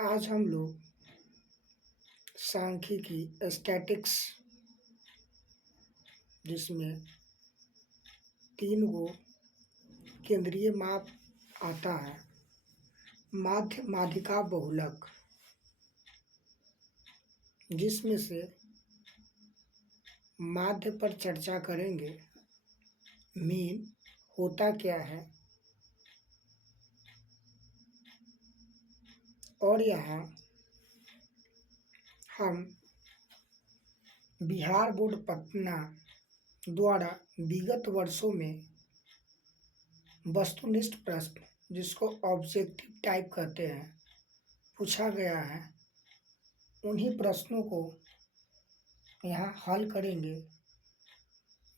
आज हम लोग सांख्यिकी स्टैटिक्स जिसमें 3 गो केंद्रीय माप आता है, माध्य, माध्यिका, बहुलक, जिसमें से माध्य पर चर्चा करेंगे। मीन होता क्या है और यहाँ हम बिहार बोर्ड पटना द्वारा विगत वर्षों में वस्तुनिष्ठ प्रश्न, जिसको ऑब्जेक्टिव टाइप कहते हैं, पूछा गया है। उन्हीं प्रश्नों को यहाँ हल करेंगे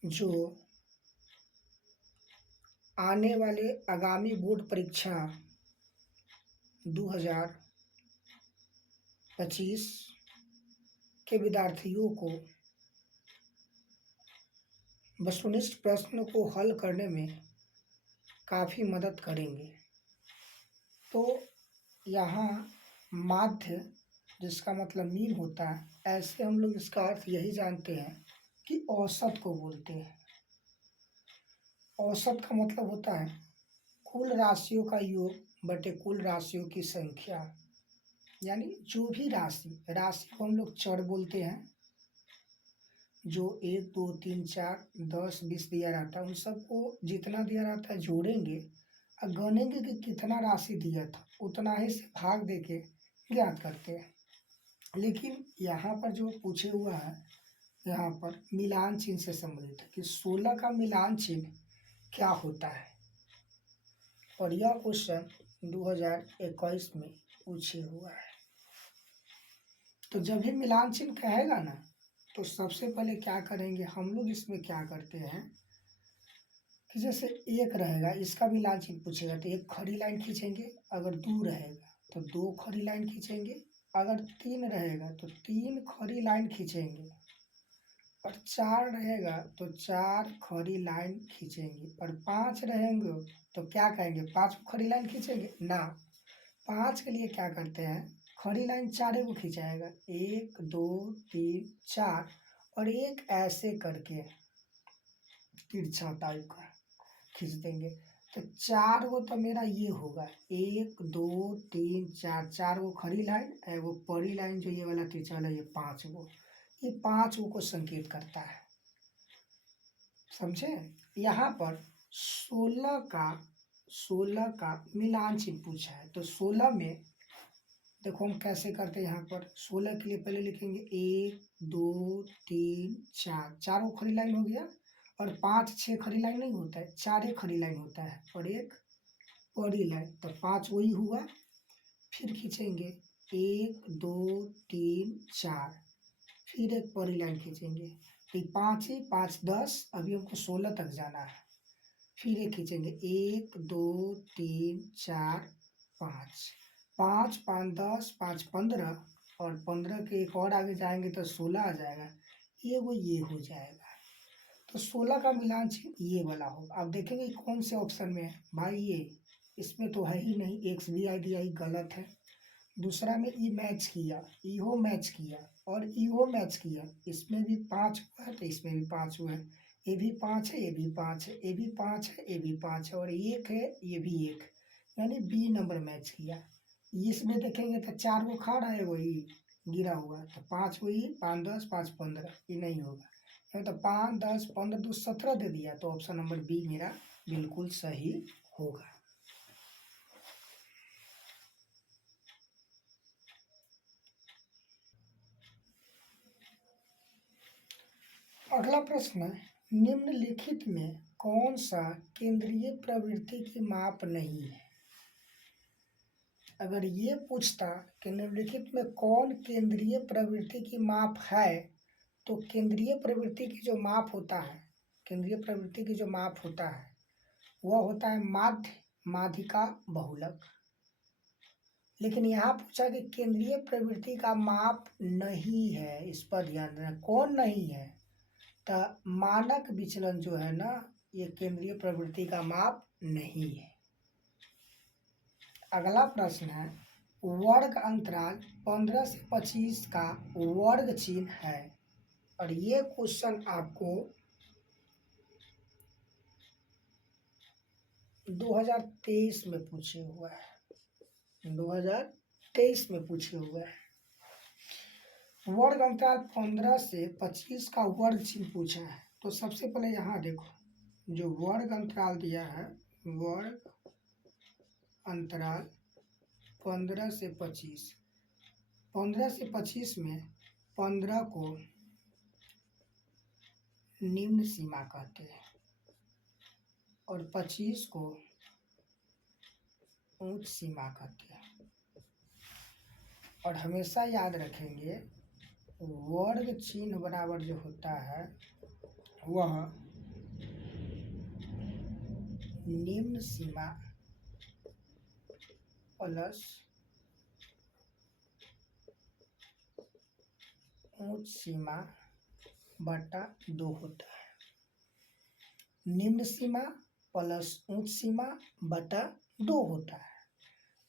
जो आने वाले आगामी बोर्ड परीक्षा 2025 के विद्यार्थियों को वस्तुनिष्ठ प्रश्न को हल करने में काफ़ी मदद करेंगे। तो यहाँ माध्य, जिसका मतलब मीन होता है, ऐसे हम लोग इसका अर्थ यही जानते हैं कि औसत को बोलते हैं। औसत का मतलब होता है कुल राशियों का योग बटे कुल राशियों की संख्या, यानी जो भी राशि को हम लोग चर बोलते हैं। जो 1 2 3 4 10 20 दिया रहता है, उन सबको जितना दिया रहता है जोड़ेंगे और गनेंगे कि कितना राशि दिया था, उतना ही से भाग देके ज्ञात करते हैं। लेकिन यहाँ पर जो पूछे हुआ है, यहाँ पर मिलान चिन्ह से संबंधित है कि 16 का मिलान चिन्ह क्या होता है, और यह क्वेश्चन 2021 में पूछे हुआ है। तो जब भी मिलान चिन्ह कहेगा ना, तो सबसे पहले क्या करेंगे हम लोग, इसमें क्या करते हैं कि जैसे 1 रहेगा, इसका मिलान चिन्ह पूछेगा तो 1 खड़ी लाइन खींचेंगे। अगर 2 रहेगा तो 2 खड़ी लाइन खींचेंगे। अगर 3 रहेगा तो 3 खड़ी लाइन खींचेंगे। और 4 रहेगा तो 4 खड़ी लाइन खींचेंगे। और 5 रहेंगे तो क्या कहेंगे, 5 खड़ी लाइन खींचेंगे ना। 5 के लिए क्या करते हैं, खड़ी लाइन 4 को खींचाएगा, 1 2 3 4, और एक ऐसे करके तिरछा टाइप का खींच देंगे। तो 4 गो तो मेरा ये होगा, 1 2 3 4, 4 गो खड़ी लाइन, वो पड़ी लाइन जो ये वाला तिरछा वाला, ये 5 गो, ये 5 गो को संकेत करता है। समझे। यहाँ पर 16 का मिलान चिन्ह पूछा है, तो 16 में देखो हम कैसे करते हैं। यहाँ पर 16 के लिए पहले लिखेंगे 1 2 3 4, 4 गो खड़ी लाइन हो गया। और 5 6 खड़ी लाइन नहीं होता है, 4 खड़ी लाइन होता है और 1 पड़ी लाइन, तो 5 वही हुआ। फिर खींचेंगे 1 2 3 4, फिर 1 पड़ी लाइन खींचेंगे, तो 5 ही 5 10, अभी हमको 16 तक जाना है। फिर 1 खींचेंगे, 1 2 3 4 5, 5 5 10, 5 15, और 15 के एक और आगे जाएंगे तो 16 आ जाएगा। ये हो जाएगा। तो 16 का मिलान चिन्ह ये वाला होगा। अब देखेंगे कौन से ऑप्शन में है भाई, ये इसमें तो है ही नहीं, एक्स भी आई डी आई गलत है। दूसरा में ई मैच किया, ईहो मैच किया और ईहो मैच किया, इसमें भी 5 हुआ है तो इसमें भी 5 हुआ है। ये भी 5 है, ये भी 5 है, ये भी 5 है, ये भी 5 है, और 1 है, ये भी 1, यानी बी नंबर मैच किया। इसमें देखेंगे तो 4 को खा रहा है, वही गिरा हुआ है, तो 5 वही, 5 10 5 15, ये नहीं होगा। तो 5 10 15 2 17 दे दिया, तो ऑप्शन नंबर बी मेरा बिल्कुल सही होगा। अगला प्रश्न है, निम्नलिखित में कौन सा केंद्रीय प्रवृत्ति की माप नहीं है। अगर ये पूछता कि निम्नलिखित में कौन केंद्रीय प्रवृत्ति की माप है, तो केंद्रीय प्रवृत्ति की जो माप होता है, केंद्रीय प्रवृत्ति की जो माप होता है वह होता है माध्य, माध्यिका, बहुलक। लेकिन यहाँ पूछा कि केंद्रीय प्रवृत्ति का माप नहीं है, इस पर ध्यान देना। कौन नहीं है, तो मानक विचलन जो है ना, ये केंद्रीय प्रवृत्ति का माप नहीं है। अगला प्रश्न है, वर्ग अंतराल 15 से 25 का वर्ग चिन्ह है। और ये क्वेश्चन आपको 2023 में पूछे हुआ है, 2023 में पूछे हुए हैं। वर्ग अंतराल 15 से 25 का वर्ग चिन्ह पूछा है। तो सबसे पहले यहाँ देखो, जो वर्ग अंतराल दिया है, वर्ग अंतराल 15 से 25, 15 से 25 में 15 को निम्न सीमा कहते हैं और 25 को उच्च सीमा कहते हैं। और हमेशा याद रखेंगे, वर्ग चिन्ह बराबर जो होता है वह निम्न सीमा प्लस उच्च सीमा बटा 2 होता है। निम्न सीमा प्लस उच्च सीमा बटा 2 होता है।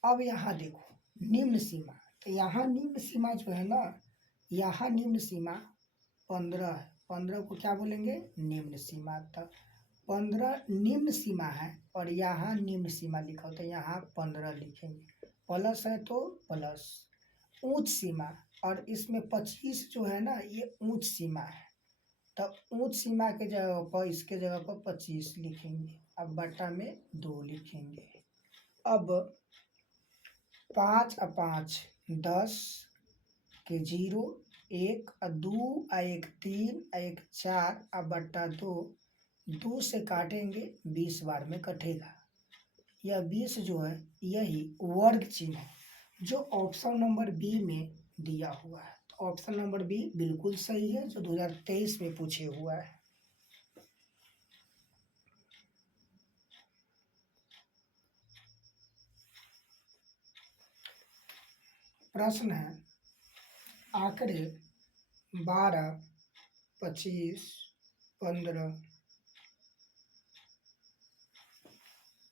अब यहाँ देखो निम्न सीमा, तो यहाँ निम्न सीमा जो है ना, यहाँ निम्न सीमा 15 है, 15 को क्या बोलेंगे, निम्न सीमा। तब 15 निम्न सीमा है और यहाँ निम्न सीमा लिखा होता है, यहाँ 15 लिखेंगे। प्लस है तो प्लस उच्च सीमा, और इसमें 25 जो है ना, ये उच्च सीमा है। तब उच्च सीमा के जगह पर, इसके जगह पर 25 लिखेंगे। अब बटा में 2 लिखेंगे। अब 5 और 5 10 के 0, 1 और 2 और 1 3 और 1 4 और बटा 2, 2 से काटेंगे 20 बार में कटेगा। यह 20 जो है यही वर्ग चिन्ह है जो ऑप्शन नंबर बी में दिया हुआ है। तो ऑप्शन नंबर बी बिल्कुल सही है, जो 2023 में पूछे हुआ है। प्रश्न है, आंकड़े 12, 25, 15,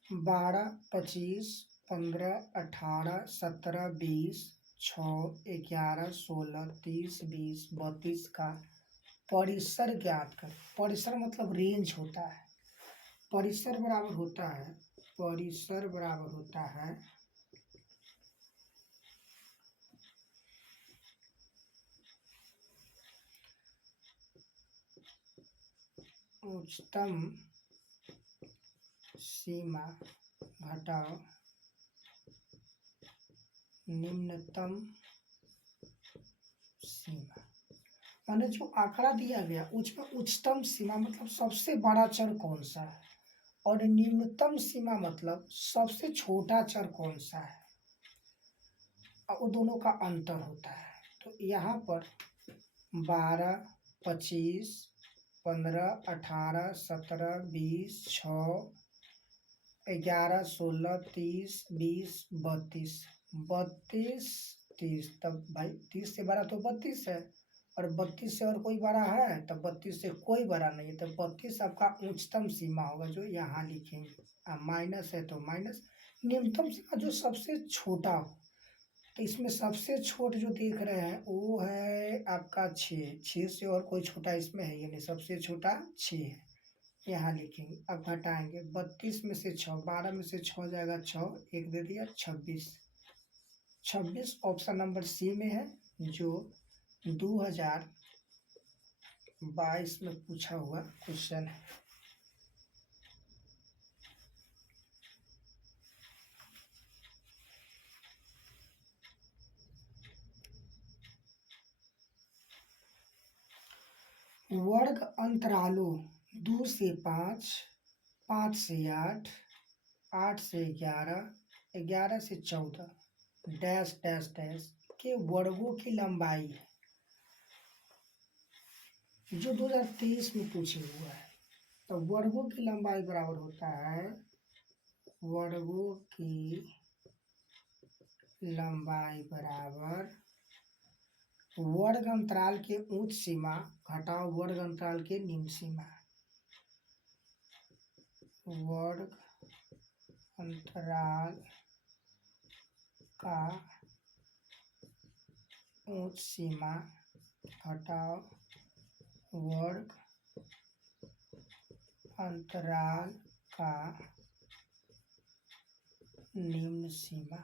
12, 25, 15, 18, 17, 20, 6, 11, 16, 30, 20, 32 का परिसर ज्ञात कर। परिसर मतलब रेंज होता है। परिसर बराबर होता है, परिसर बराबर होता है उच्चतम सीमा घटाओ निम्नतम सीमा। माने जो आंकड़ा दिया गया उसमें उच्चतम सीमा मतलब सबसे बड़ा चर कौन सा है, और निम्नतम सीमा मतलब सबसे छोटा चर कौन सा है, और वो दोनों का अंतर होता है। तो यहाँ पर 12, 25, 15, 18, 17, 20, 6, 11, 16, 30, 20, 32, 32, 30। तब भाई 30 से बड़ा तो 32 है, और 32 से और कोई बड़ा है, तब 32 से कोई बड़ा नहीं है। तो 32 आपका उच्चतम सीमा होगा, जो यहाँ लिखेंगे। माइनस है तो माइनस। निम्नतम सीमा जो सबसे छोटा हो, तो इसमें सबसे छोट जो देख रहे हैं वो है आपका 6। 6 से और कोई छोटा इसमें है, यानी सबसे छोटा 6 है, यहाँ लिखेंगे। अब घटाएंगे 32 में से 6, 12 में से 6 जाएगा 6, 1 दे दिया 26। 26 ऑप्शन नंबर सी में है, जो 2022 में पूछा हुआ क्वेश्चन है। वर्ग अंतरालों 2 से 5, 5 से 8, 8 से 11, 11 से 14 डैश डैश डैश के वर्गों की लंबाई है, जो 2023 में पूछे हुआ है। तो वर्गों की लंबाई बराबर होता है, वर्गों की लंबाई बराबर वर्ग अंतराल के उच्च सीमा घटाओ वर्ग अंतराल के निम्न सीमा। वर्ग अंतराल का ऊंच सीमा घटाओ वर्ग अंतराल का निम्न सीमा।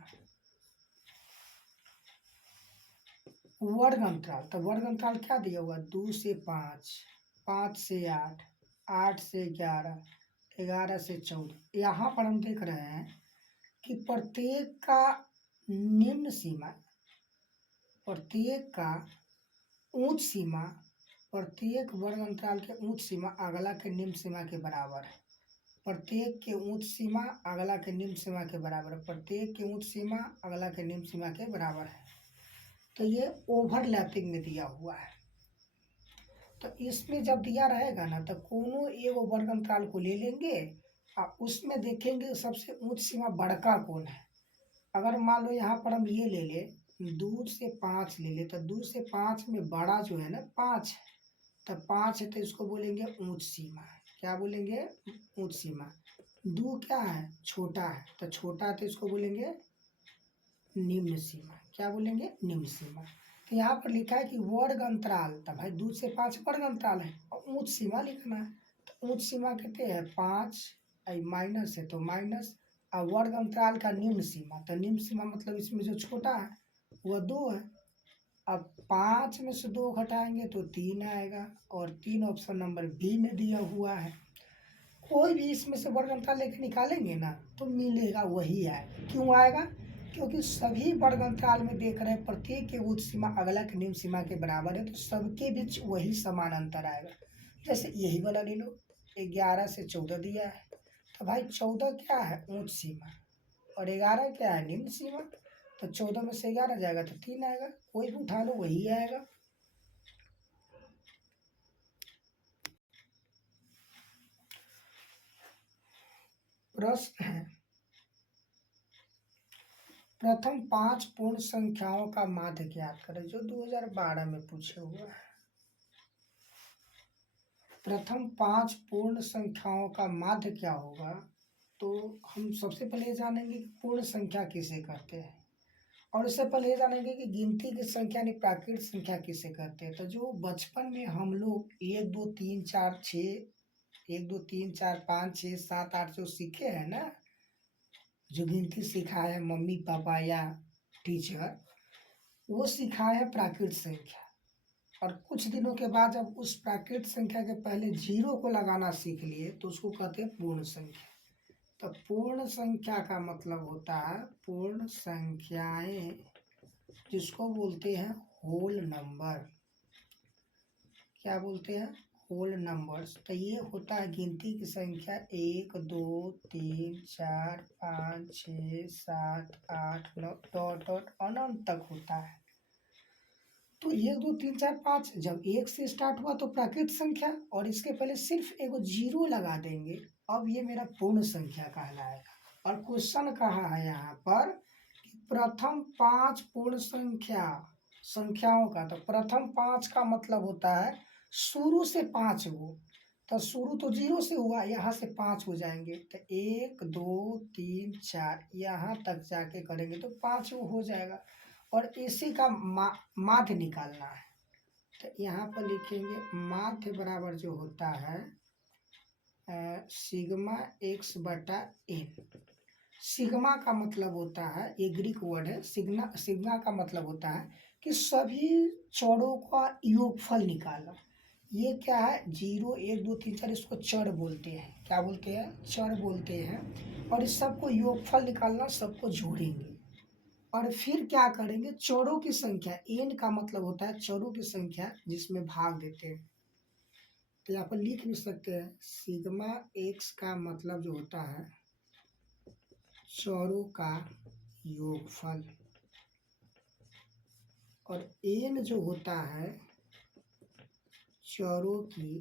वर्ग अंतराल, तो वर्ग अंतराल क्या दिया हुआ? 2 से 5, 5 से 8, 8 से 11, 11 से 14। यहाँ पर हम देख रहे हैं कि प्रत्येक का निम्न सीमा, प्रत्येक का उच्च सीमा, प्रत्येक वर्ग अंतराल के उच्च सीमा अगला के निम्न सीमा के बराबर है। प्रत्येक के उच्च सीमा अगला के निम्न सीमा के बराबर है। प्रत्येक के उच्च सीमा अगला के निम्न सीमा के बराबर है। तो ये ओवरलैपिंग में दिया हुआ है। तो इसमें जब दिया रहेगा ना तो कोनो एगो वर्ग अंतराल को ले लेंगे और उसमें देखेंगे सबसे उच्च सीमा बड़का कौन है। अगर मान लो यहाँ पर हम ये ले ले 2 से 5 ले ले, तो 2 से 5 में बड़ा जो है ना 5 है, तो 5 है तो इसको बोलेंगे उच्च सीमा। क्या बोलेंगे? उच्च सीमा। 2 क्या है? छोटा है, तो छोटा है तो इसको बोलेंगे निम्न सीमा। क्या बोलेंगे? निम्न सीमा। तो यहाँ पर लिखा है कि वर्ग अंतराल, तो भाई 2 से 5 वर्ग अंतराल है और उच्च सीमा लिखना है। तो उच्च सीमा कहते हैं 5, माइनस है तो माइनस, और वर्ग अंतराल का निम्न सीमा, तो निम्न सीमा मतलब इसमें जो छोटा है वह 2 है। अब 5 में से 2 घटाएंगे तो 3 आएगा, और 3 ऑप्शन नंबर बी में दिया हुआ है। कोई भी इसमें से वर्ग अंतराल लेके निकालेंगे ना तो मिलेगा वही आएगा। क्यों आएगा? क्योंकि सभी वर्ग अंतराल में देख रहे हैं प्रत्येक के उच्च सीमा अगला के निम्न सीमा के बराबर है, तो सबके बीच वही समान अंतर आएगा। जैसे यही वाला ले लो, 11 से 14 दिया है, तो भाई 14 क्या है? उच्च सीमा, और 11 क्या है? निम्न सीमा। तो 14 में से 11 जाएगा तो 3 आएगा। कोई भी उठा लो वही आएगा। प्रश्न है, प्रथम 5 पूर्ण संख्याओं का माध्य ज्ञात करें, जो 2012 में पूछे हुए हैं। प्रथम 5 पूर्ण संख्याओं का माध्य क्या होगा? तो हम सबसे पहले जानेंगे कि पूर्ण संख्या किसे कहते हैं, और उससे पहले जानेंगे कि गिनती की संख्या यानी प्राकृत संख्या किसे कहते हैं। तो जो बचपन में हम लोग 1 2 3 4 6, 1 2 3 4 5 6 7 8 जो सीखे हैं ना, जो गिनती सिखाया है मम्मी पापा या टीचर, वो सिखाया है प्राकृत संख्या। और कुछ दिनों के बाद जब उस प्राकृत संख्या के पहले 0 को लगाना सीख लिए तो उसको कहते हैं पूर्ण संख्या। तो पूर्ण संख्या का मतलब होता है पूर्ण संख्याएं, जिसको बोलते हैं होल नंबर। क्या बोलते हैं? Whole numbers. तो ये होता है गिनती की संख्या 1 2 3 4 5 6 7 8 9 डॉट डॉट अनंत तक होता है। तो 1 2 3 4 5 जब 1 से स्टार्ट हुआ तो प्राकृत संख्या, और इसके पहले सिर्फ एगो 0 लगा देंगे, अब ये मेरा पूर्ण संख्या कहलाएगा। और क्वेश्चन कहा है यहाँ पर कि प्रथम 5 पूर्ण संख्याओं का, तो प्रथम 5 का मतलब होता है शुरू से 5 गो। तो शुरू तो 0 से हुआ, यहाँ से 5 हो जाएंगे, तो 1 2 3 4 यहाँ तक जाके करेंगे तो 5 हो जाएगा। और इसी का माध्य निकालना है। तो यहाँ पर लिखेंगे माध्य बराबर जो होता है सिग्मा x बटा एन। सिग्मा का मतलब होता है, ये ग्रीक वर्ड है, सिग्मा का मतलब होता है कि सभी चरों का योगफल निकालना। ये क्या है? 0 1 2 3 4, इसको चर बोलते हैं। क्या बोलते हैं? चर बोलते हैं। और इस सबको योगफल निकालना, सबको जोड़ेंगे और फिर क्या करेंगे? चरों की संख्या, एन का मतलब होता है चरों की संख्या जिसमें भाग देते हैं। तो यहाँ पर लिख भी सकते हैं सिग्मा एक्स का मतलब जो होता है चरों का योगफल, और एन जो होता है चरों की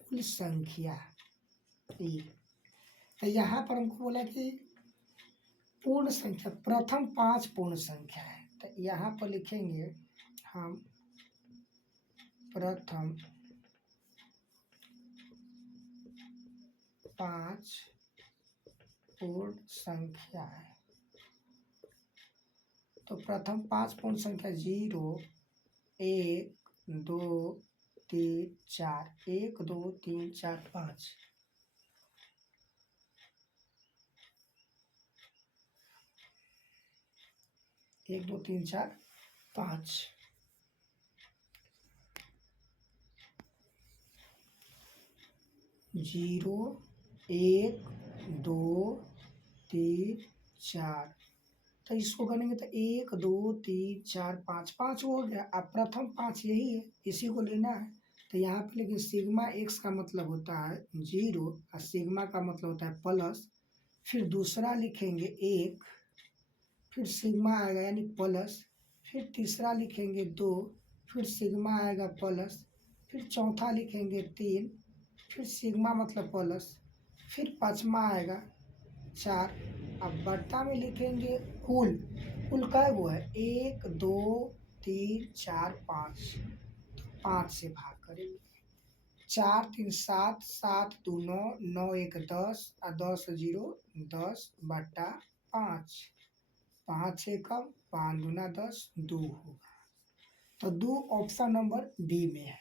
कुल संख्या। तो यहाँ पर हमको बोला कि पूर्ण संख्या, प्रथम 5 पूर्ण संख्या है। तो यहाँ पर लिखेंगे हम प्रथम 5 पूर्ण संख्या है। तो प्रथम 5 पूर्ण संख्या 0 1 2 3 4 1 2 3 4 5 1 2 3 4 5 0 1 2 3 4। तो इसको करेंगे तो 1 2 3 4 5 5 हो गया। अब प्रथम 5 यही है, इसी को लेना है। तो यहाँ पे लेकिन सिग्मा एक्स का मतलब होता है 0 और सिग्मा का मतलब होता है प्लस। फिर दूसरा लिखेंगे 1, फिर सिग्मा आएगा यानी प्लस। फिर तीसरा लिखेंगे 2, फिर सिग्मा आएगा प्लस। फिर चौथा लिखेंगे 3, फिर सिग्मा मतलब प्लस। फिर पाँचवा आएगा 4। अब बट्टा में लिखेंगे कुल। कुल कै गो है? 1 2 3 4 5। तो 5 से भाग करेंगे। 4 3 7, 7 2 9, 9 1 10 और 10 0 10 बट्टा 5। 5 एकम 5 गुना 10 2 होगा। तो 2 ऑप्शन नंबर बी में है।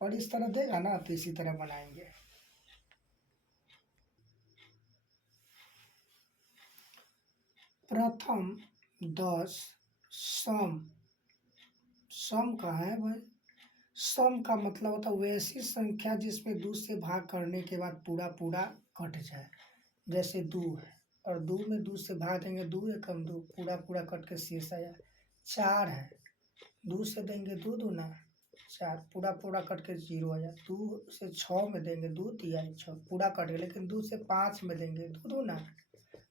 और इस तरह देगा ना तो इसी तरह बनाएंगे। प्रथम 10 सम। सम का है भाई। सम का मतलब होता है वैसी संख्या जिसमें 2 से भाग करने के बाद पूरा पूरा कट जाए। जैसे 2 है और 2 में 2 से भाग देंगे 2 एकम 2 पूरा पूरा कट के शेष आया। 4 है 2 से देंगे 2 दूना 4 पूरा पूरा कट के 0 आया। 2 से 6 में देंगे 2 दिया 6 पूरा कट गया। लेकिन 2 से 5 में देंगे 2 दूना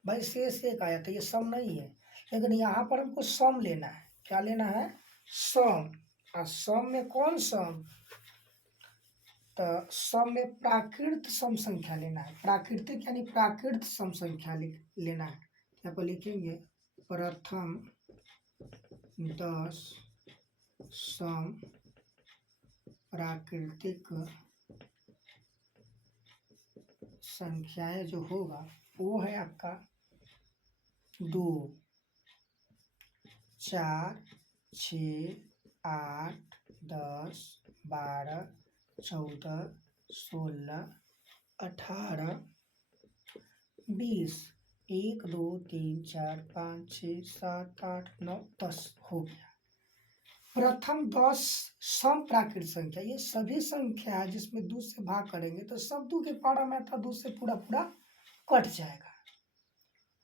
भाई शेष 1 आया। तो ये सम नहीं है। लेकिन यहाँ पर हमको सम लेना है। क्या लेना है? सम। और सम में कौन सम? तो सम में प्राकृत सम संख्या लेना है। प्राकृतिक यानी प्राकृत सम संख्या लेना है। यहाँ पर लिखेंगे प्रथम 10 सम प्राकृतिक संख्याएं जो होगा वो है आपका 2 4 6 8 10 12 14 16 18 20 1 2 3 4 5 6 7 8 9 10 हो गया। प्रथम 10 सम प्राकृत संख्या। ये सभी संख्या है जिसमें 2 से भाग करेंगे तो सब 2 के पारा में था 2 से पूरा पूरा कट जाएगा।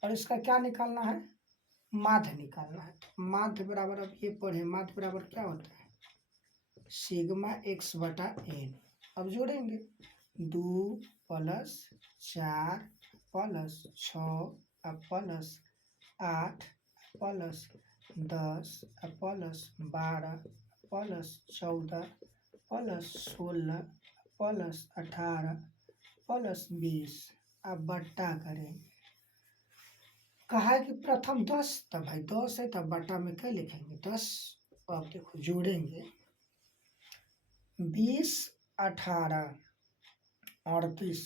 और इसका क्या निकालना है? माध्य निकालना है। माध्य बराबर अब ये पढ़े माध्य बराबर क्या होता है? सिग्मा एक्स बटा एन। अब जोड़ेंगे 2 plus 4 plus 6 plus 8 plus 10 plus 12 plus 14 plus 16 plus 18 plus 20। अब बट्टा करेंगे। कहा है कि प्रथम 10 तब भाई 10 है तब बट्टा में क्या लिखेंगे? 10। अब देखो जोड़ेंगे 20 18 38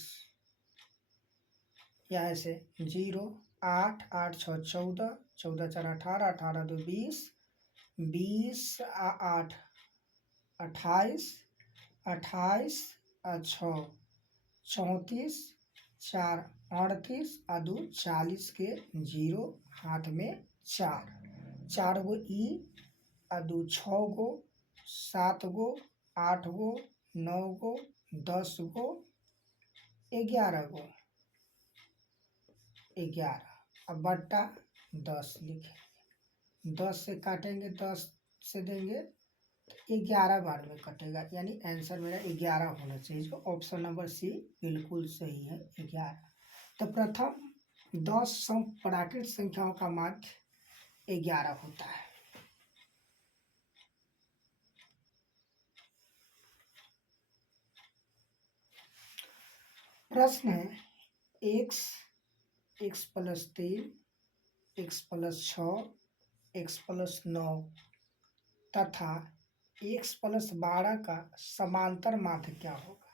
या ऐसे 0 8 8 6 14 14 4 18 18 2 20 20 8 28 28 6 34 4 38 और 2 40 के 0 हाथ में 4 4 गो ई और 2 6 गो 7 गो 8 गो 9 गो 10 गो 11 गो 11। अब बट्टा 10 लिखेंगे। 10 से काटेंगे 10 से देंगे 11 बार में कटेगा। यानी आंसर मेरा 11 होना चाहिए। जो ऑप्शन नंबर सी बिल्कुल सही है 11। तो प्रथम 10 सम प्राकृत संख्याओं का माध्य 11 होता है। प्रश्न है x x plus 3 x plus 6 x plus 9 तथा x प्लस 12 का समांतर माध्य क्या होगा?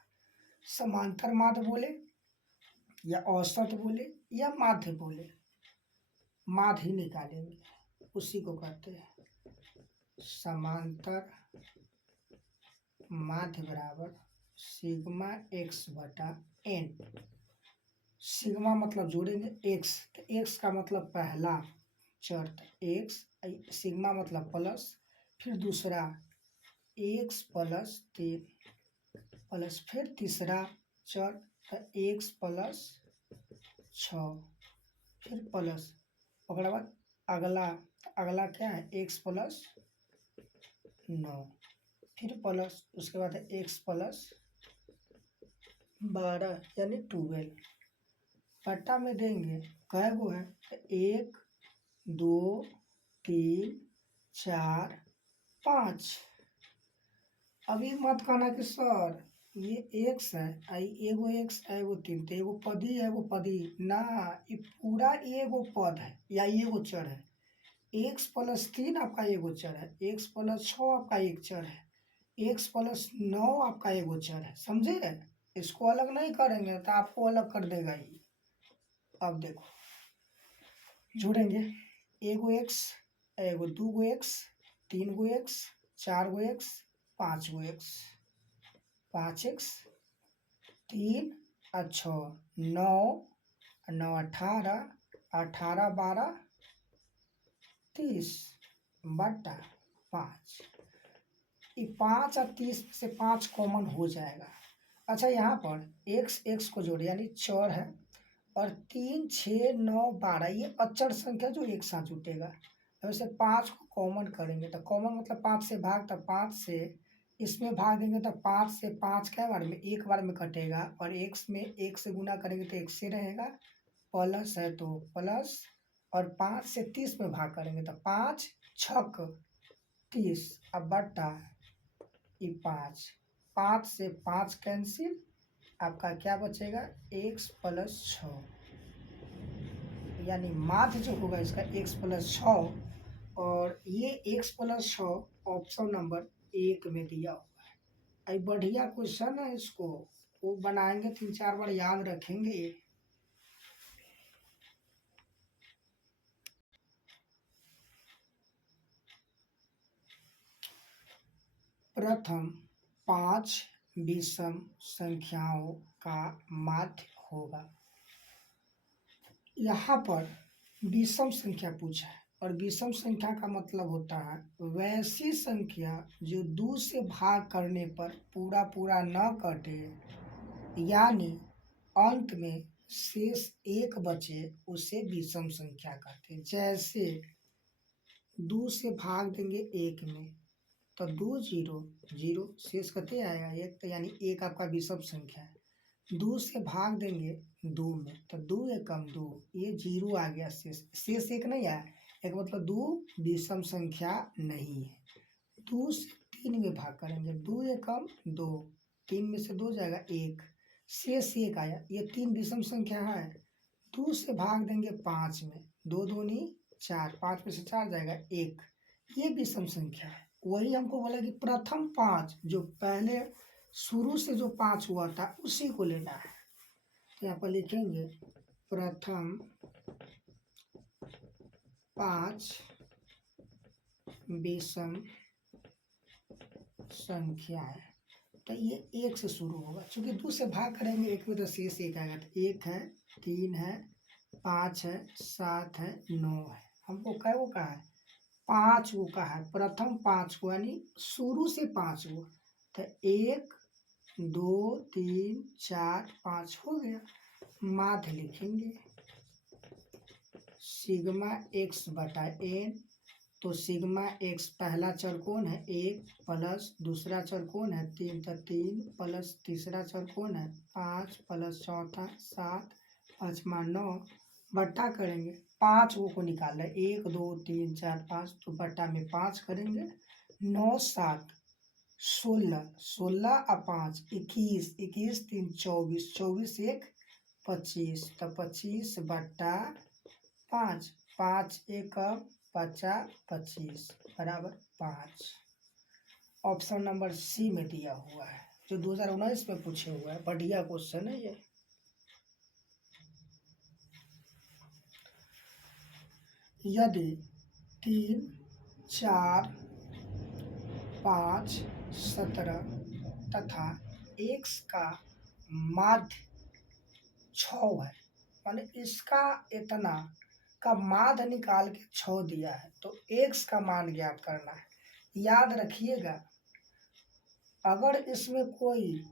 समांतर माध्य बोले या औसत बोले या माध्य बोले, माध्य ही निकालेंगे। उसी को कहते हैं समांतर माध्य बराबर सिग्मा एक्स बटा एन। सिग्मा मतलब जोड़ेंगे एक्स, तो एक्स का मतलब पहला चर एक्स, सिग्मा मतलब प्लस, फिर दूसरा एक्स प्लस 3 प्लस फिर तीसरा चर तो एक्स प्लस 6 फिर प्लस, उसके बाद अगला क्या है एक्स प्लस 9 फिर प्लस, उसके बाद है एक्स प्लस 12 यानी 12। बटा में देंगे कै गो है तो 1 2 3 4 5। अभी मत कहना कि सर ये एक्स है, एगो एक्स है एगो 3, तो एगो पदी है एगो पदी ना, ये पूरा एगो पद है या एगो चर है। एक्स प्लस 3 आपका एगो चर है, एक्स प्लस 6 आपका एक चर है, एक्स प्लस 9 आपका एगो चर है, समझे? इसको अलग नहीं करेंगे तो आपको अलग कर देगा ये। अब देखो जोड़ेंगे, एगो एक्स एगो 2 गो एक्स 3 गो एक्स 4 गो एक्स 5 गो एक्स, 5x 3 और 6 9 9 18 18 12 30 बटा 5। ये 5 और 30 से 5 कॉमन हो जाएगा। अच्छा यहाँ पर x x को जोड़े यानी चर है, और 3 6 9 12 ये अचर संख्या जो एक साथ जुटेगा। वैसे 5 को कॉमन करेंगे तो कॉमन मतलब 5 से भाग, तो 5 से इसमें भाग देंगे तो 5 से 5 क्या बार में एक बार में कटेगा, और x में 1 से गुना करेंगे तो 1 से रहेगा, प्लस है तो प्लस, और 5 से 30 में भाग करेंगे तो 5 छक 30। अब बटा ये 5 से 5 कैंसिल, आपका क्या बचेगा x प्लस 6, यानी माध्य जो होगा इसका x प्लस 6, और ये x प्लस 6 ऑप्शन नंबर 1 में दिया हुआ है। अभी बढ़िया क्वेश्चन है, इसको वो बनाएंगे 3-4 बार याद रखेंगे। प्रथम 5 विषम संख्याओं का माध्य होगा। यहाँ पर विषम संख्या पूछा है, और विषम संख्या का मतलब होता है वैसी संख्या जो 2 से भाग करने पर पूरा पूरा न कटे, यानी अंत में शेष 1 बचे, उसे विषम संख्या कहते हैं। जैसे 2 से भाग देंगे 1 में तो 2 0 0 शेष कते आएगा 1, तो यानी 1 आपका विषम संख्या है। 2 से भाग देंगे 2 में तो 2 एकम 2, ये 0 आ गया, शेष 1 नहीं आया, एक मतलब 2 विषम संख्या नहीं है। 2 से 3 में भाग करेंगे, 2 एकम 2, 3 में से 2 जाएगा 1, शेष 1 आया, ये 3 विषम संख्या है। 2 से भाग देंगे 5 में, 2 दूनी 4, 5 में से 4 जाएगा 1, ये विषम संख्या है। वही हमको बोला कि प्रथम 5 जो पहले शुरू से जो 5 हुआ था उसी को लेना है। तो यहाँ पर लिखेंगे प्रथम 5 विषम संख्या है, तो ये 1 से शुरू होगा, क्योंकि 2 से भाग करेंगे 1 में तो शेष 1 आएगा, तो 1 है 3 है 5 है 7 है 9 है, हमको क्या वो कहा है 5 वो का है, प्रथम 5 को यानी शुरू से 5 को, तो 1 2 3 4 5 हो गया। माध्य लिखेंगे सिग्मा एक्स बटा एन, तो सिग्मा एक्स पहला चर कौन है 1, प्लस दूसरा चर कौन है 3, तो 3 प्लस तीसरा चर कौन है 5, प्लस चौथा 7, पाँचवा 9, बट्टा करेंगे 5 को निकाल रहे 1 2 3 4 5, तो बट्टा में 5 करेंगे, 9 7 16 16 और 5 21, 21 3 24, 24 1 25, तो 25 बट्टा 5, 5 1 50 25 बराबर 5। ऑप्शन नंबर सी में दिया हुआ है, जो 2019 में पूछे हुआ है, बढ़िया क्वेश्चन है ये। यदि 3, 4, 5, 17 तथा x का माध्य 6 है। माने इसका इतना का माध्य निकाल के 6 दिया है, तो x का मान ज्ञात करना है। याद रखिएगा, अगर इसमें कोई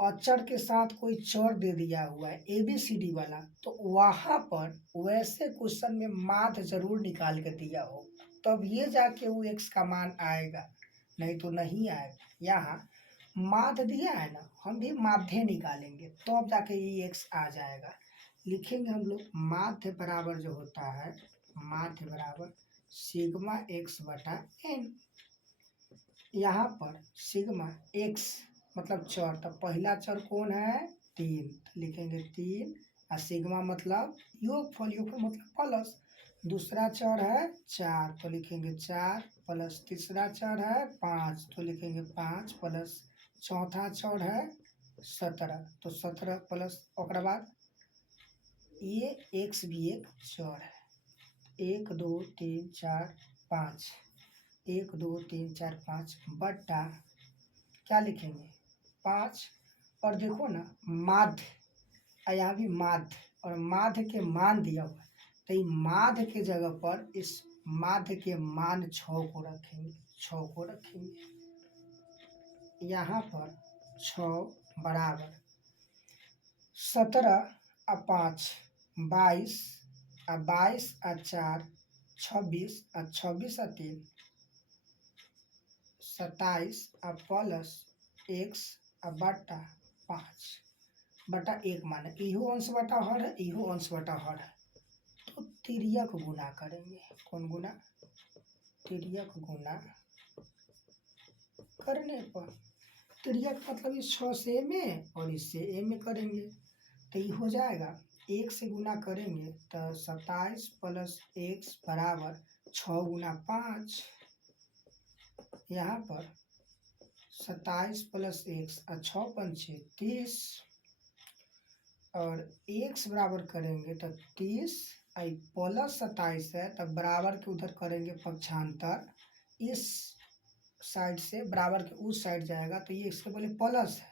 अचर के साथ कोई चर दे दिया हुआ है ABCD वाला, तो वहाँ पर वैसे क्वेश्चन में माध्य जरूर निकाल के दिया हो, तब ये जाके वो x का मान आएगा, नहीं तो नहीं आएगा। यहाँ माध्य दिया है ना, हम भी माध्य निकालेंगे तो अब जाके ये x आ जाएगा। लिखेंगे हम लोग माध्य बराबर जो होता है, माध्य बराबर सिग्मा x बटा n। यहाँ पर सिग्मा x मतलब चर, तो पहला चर कौन है 3, तो लिखेंगे 3, और सिग्मा मतलब योगफल, योगफल मतलब प्लस। दूसरा चर है 4, तो लिखेंगे 4 प्लस। तीसरा चर है 5, तो लिखेंगे 5 प्लस। चौथा चर है 17, तो 17 प्लस। और बाद ये x भी एक चर है। 1 2 3 4 5, 1 2 3 4 5 बटा क्या लिखेंगे 5। और देखो ना माध्य, यहाँ भी माध्य, और माध्य के मान दिया हुआ है, तो ये माध्य के जगह पर इस माध्य के मान 6 को रखेंगे, 6 को रखेंगे। यहाँ पर 6 बराबर 17 और 5 22, और 22 और 4 26, और 26 और 3 27, और प्लस x और बटा 5 बटा 1 माने इहो अंश बटा हर है, इहो अंश बटा हर है, तो तिर्यक गुना करेंगे। कौन गुना? तिर्यक गुना करने पर तिर्यक मतलब इस 6 से में और इससे a में करेंगे, तो ये हो जाएगा 1 से गुना करेंगे तो 27 प्लस x बराबर 6 गुना 5। यहाँ पर 27 प्लस x और 6 पंचे 30, और x बराबर करेंगे तो 30 आई प्लस 27 है, तब बराबर के उधर करेंगे पक्षांतर, इस साइड से बराबर के उस साइड जाएगा, तो ये इसके पहले प्लस है,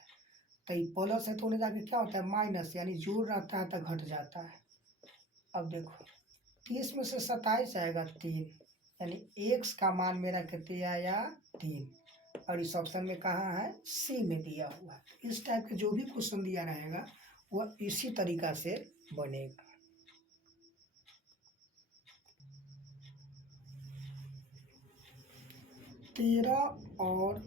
तो ये प्लस है तो उन्हें जाके क्या होता है माइनस, यानी जोड़ रहता है तो घट जाता है। अब देखो 30 में से 27 आएगा 3, यानी x का मान मेरा कितने आया 3, और इस ऑप्शन में कहाँ है सी में दिया हुआ है। इस टाइप के जो भी क्वेश्चन दिया रहेगा वह इसी तरीका से बनेगा। तेरह और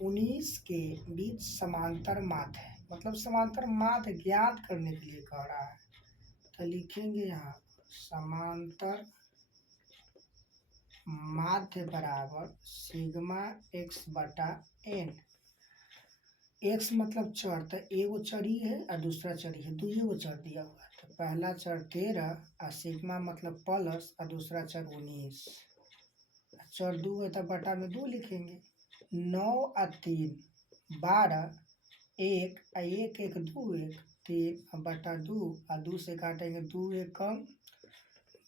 19 के बीच समांतर माध्य है, मतलब समांतर माध्य ज्ञात करने के लिए कह रहा है, तो लिखेंगे यहाँ समांतर माध्य बराबर सिग्मा x बटा n। x मतलब चर, तो एगो चर ही है और दूसरा चर ही है, दुइयो चर दिया हुआ है, तो पहला चर 13 और सिग्मा मतलब प्लस, और दूसरा चर 19। चर 2 है तो बटा में 2 लिखेंगे। 9 और 3 12, 1 और 1 1 2 1 3 और बटा 2, और 2 से काटेंगे 2 1 कम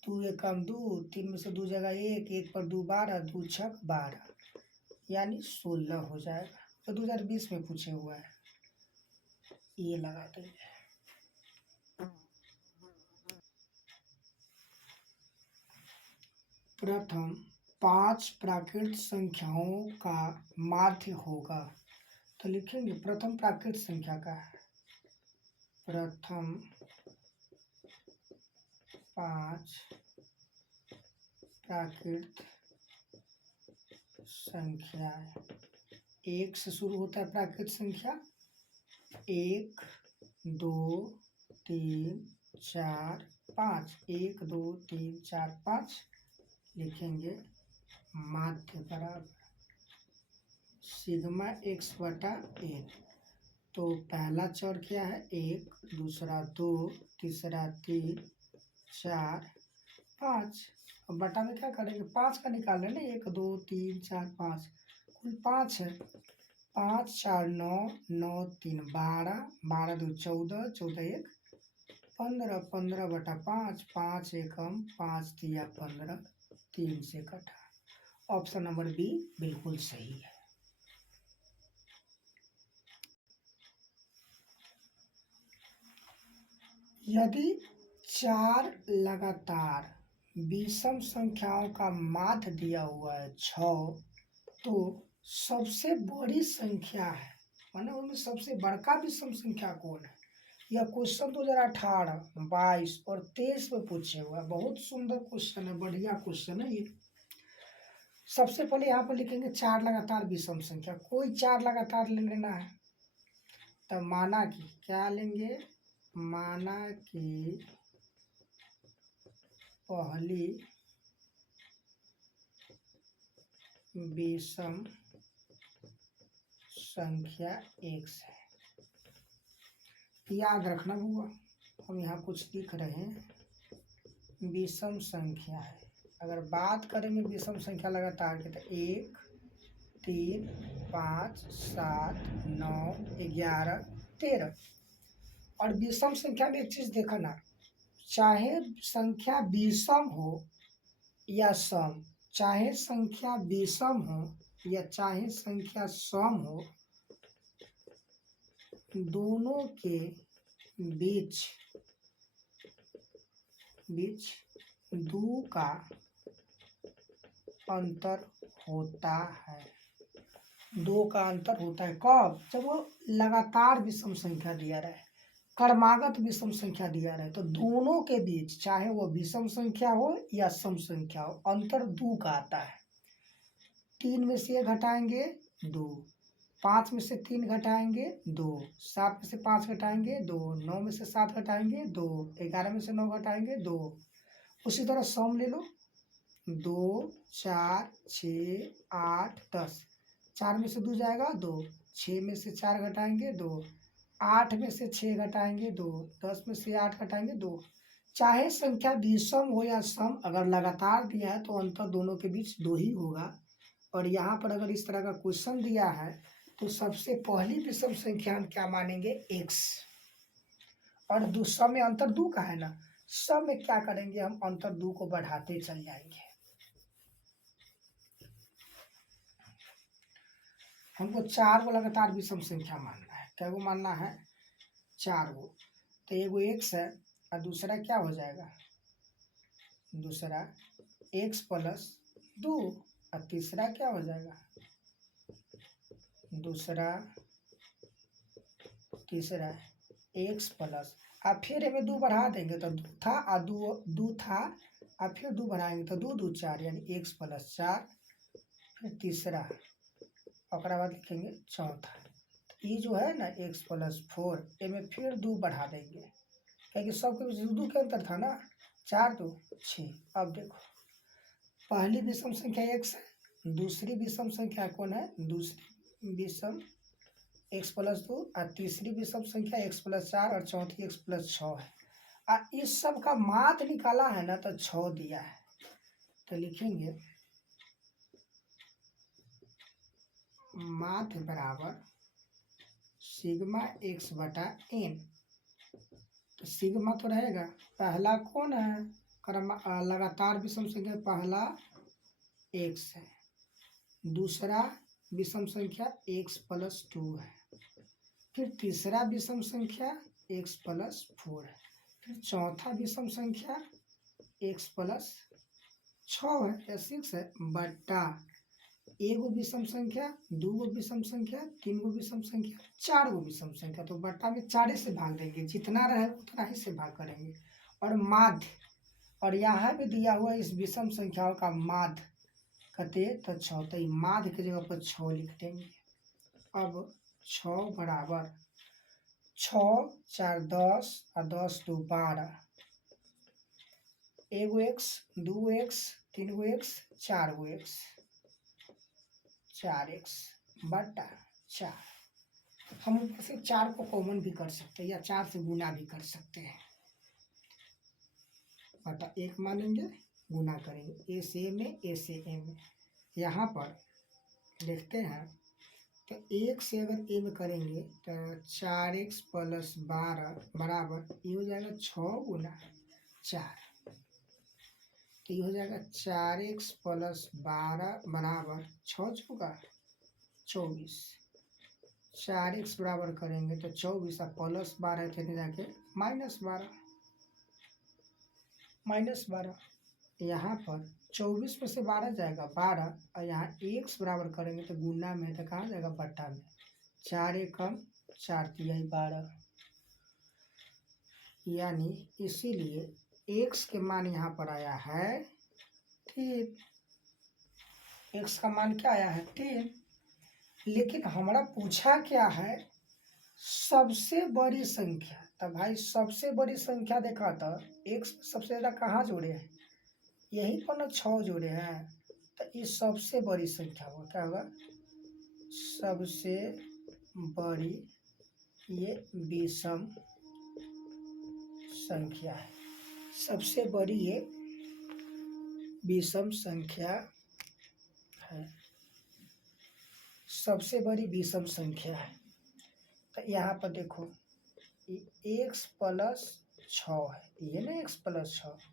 2 1 कम 2, 3 में से 2 जगह 1, 1 पर 2 12, 2 6 12, यानी 16 हो जाएगा। तो 2020 में पूछे हुआ है, ये लगा देंगे। प्रथम 5 प्राकृत संख्याओं का माध्य होगा, तो लिखेंगे प्रथम प्राकृत संख्या का है, प्रथम 5 प्राकृत संख्या, 1 से शुरू होता है प्राकृत संख्या, 1 2 3 4 5, 1 2 3 4 5, लिखेंगे माध्य बराबर सिग्मा x बटा n। तो पहला चर क्या है 1, दूसरा 2, तीसरा 3 4 5, अब बटा में क्या करेंगे 5 का निकाल लेना, 1 2 3 4 5, कुल 5 है। 5 4 9 9 3 12, 12 2 14, 14 1 15, 15 बटा 5, 5 एकम 5 3 15, 3 से कटा। ऑप्शन नंबर बी बिल्कुल सही है। यदि 4 लगातार विषम संख्याओं का माध्य दिया हुआ है 6, तो सबसे बड़ी संख्या है, माने उनमें सबसे बड़का विषम संख्या कौन है? यह क्वेश्चन 2018, 22 और 23 में पूछे हुआ है। बहुत सुंदर क्वेश्चन है, बढ़िया क्वेश्चन है ये। सबसे पहले यहाँ पर लिखेंगे 4 लगातार विषम संख्या, कोई 4 लगातार ले लेना है। तब माना कि क्या लेंगे, माना कि पहली विषम संख्या x है। याद रखना हुआ, हम यहाँ कुछ लिख रहे हैं, विषम संख्या है। अगर बात करेंगे विषम संख्या लगातार की, तो 1, 3, 5, 7, 9, 11, 13। और विषम संख्या में एक चीज देखना, चाहे संख्या विषम हो या सम, चाहे संख्या विषम हो या चाहे संख्या सम हो, दोनों के बीच 2 का अंतर होता है। 2 का अंतर होता है कब? जब वो लगातार विषम संख्या दिया रहे, क्रमागत विषम संख्या दिया रहे, तो दोनों के बीच चाहे वो विषम संख्या हो या सम संख्या हो, अंतर 2 का आता है। 3 में से 1 घटाएंगे 2, 5 में से 3 घटाएंगे 2, 7 में से 5 घटाएंगे 2, 9 में से 7 घटाएंगे 2, 11 में से 9 घटाएंगे 2। उसी तरह सम ले लो, 2, 4, 6, 8, 10। 4 में से 2 जाएगा 2, 6 में से 4 घटाएंगे 2, 8 में से 6 घटाएंगे 2, 10 में से 8 घटाएंगे 2। चाहे संख्या विषम हो या सम, अगर लगातार दिया है तो अंतर दोनों के बीच 2 ही होगा। और यहाँ पर अगर इस तरह का क्वेश्चन दिया है तो सबसे पहली विषम संख्या हम क्या मानेंगे, x। और दूसरा में अंतर 2 का है ना, सब में क्या करेंगे, हम अंतर 2 को बढ़ाते चल जाएंगे। हमको 4 को लगातार विषम संख्या मानना है। क्या को मानना है? 4 को। तो एगो x है और दूसरा क्या हो जाएगा, दूसरा x प्लस 2, और तीसरा क्या हो जाएगा, तीसरा x प्लस, अब फिर हमें 2 बढ़ा देंगे तो 2 था और 2 था, अब फिर 2 बढ़ाएंगे तो 2 2 4, यानी x प्लस 4। फिर तीसरा, और बाद लिखेंगे चौथा। ये जो है ना x प्लस 4, इनमें फिर 2 बढ़ा देंगे, क्योंकि सबके बीच 2 के अंतर था ना, 4 2 6। अब देखो, पहली विषम संख्या x है, दूसरी विषम संख्या कौन है, दूसरी विषम x प्लस 2, और तीसरी विषम संख्या x प्लस 4, और चौथी x प्लस 6 है। और इस सब का माध्य निकाला है ना, तो 6 दिया है। तो लिखेंगे माध्य बराबर सिग्मा x बटा n। तो सिग्मा तो रहेगा, पहला कौन है, लगातार विषम संख्या पहला x है, दूसरा विषम संख्या x प्लस 2 है, फिर तीसरा विषम संख्या x प्लस 4 है, फिर चौथा विषम संख्या x प्लस 6 है या 6 है, बटा एगो विषम संख्या, 2 गो विषम संख्या, 3 गो विषम संख्या, 4 गो विषम संख्या। तो बटा में 4 से भाग देंगे, जितना रहे उतना ही से भाग करेंगे। और माध्य, और यहाँ पे दिया हुआ इस विषम संख्याओं का माध्य कहते तो 6, तो माध्य की जगह पर 6 लिख देंगे। अब 6 बराबर 6 4 10 और 10 2 12, एगो x, 2 x, 3 गो x, 4 गो x, 4x बटा 4। हम ऊपर से 4 को कॉमन भी कर सकते हैं या 4 से गुना भी कर सकते हैं, बटा 1 मानेंगे, गुना करेंगे, a से m में, a से m में। यहाँ पर देखते हैं, तो 1 से अगर m करेंगे तो 4x प्लस 12 बराबर ये हो जाएगा 6 गुना 4। तो ये हो जाएगा 4x प्लस 12 बराबर 6 चौका 24। 4x बराबर करेंगे तो 24 और प्लस 12 कितने जाके -12 यहाँ पर 24 में से 12 जाएगा 12 और यहाँ x बराबर करेंगे तो गुना में तो कहाँ जाएगा बट्टा में। 4 एकम 4 तिहाई 12, यानी इसीलिए x के मान यहाँ पर आया है 3। x का मान क्या आया है 3। लेकिन हमारा पूछा क्या है सबसे बड़ी संख्या। तो भाई सबसे बड़ी संख्या देखा तो x सबसे ज़्यादा कहाँ जोड़े हैं, यहीं पर ना 6 जोड़े हैं। तो इस सबसे बड़ी संख्या होगा क्या होगा, सबसे बड़ी ये विषम संख्या है। सबसे बड़ी ये विषम संख्या है, सबसे बड़ी विषम संख्या है। तो यहाँ पर देखो x प्लस 6 है, ये ना x प्लस 6।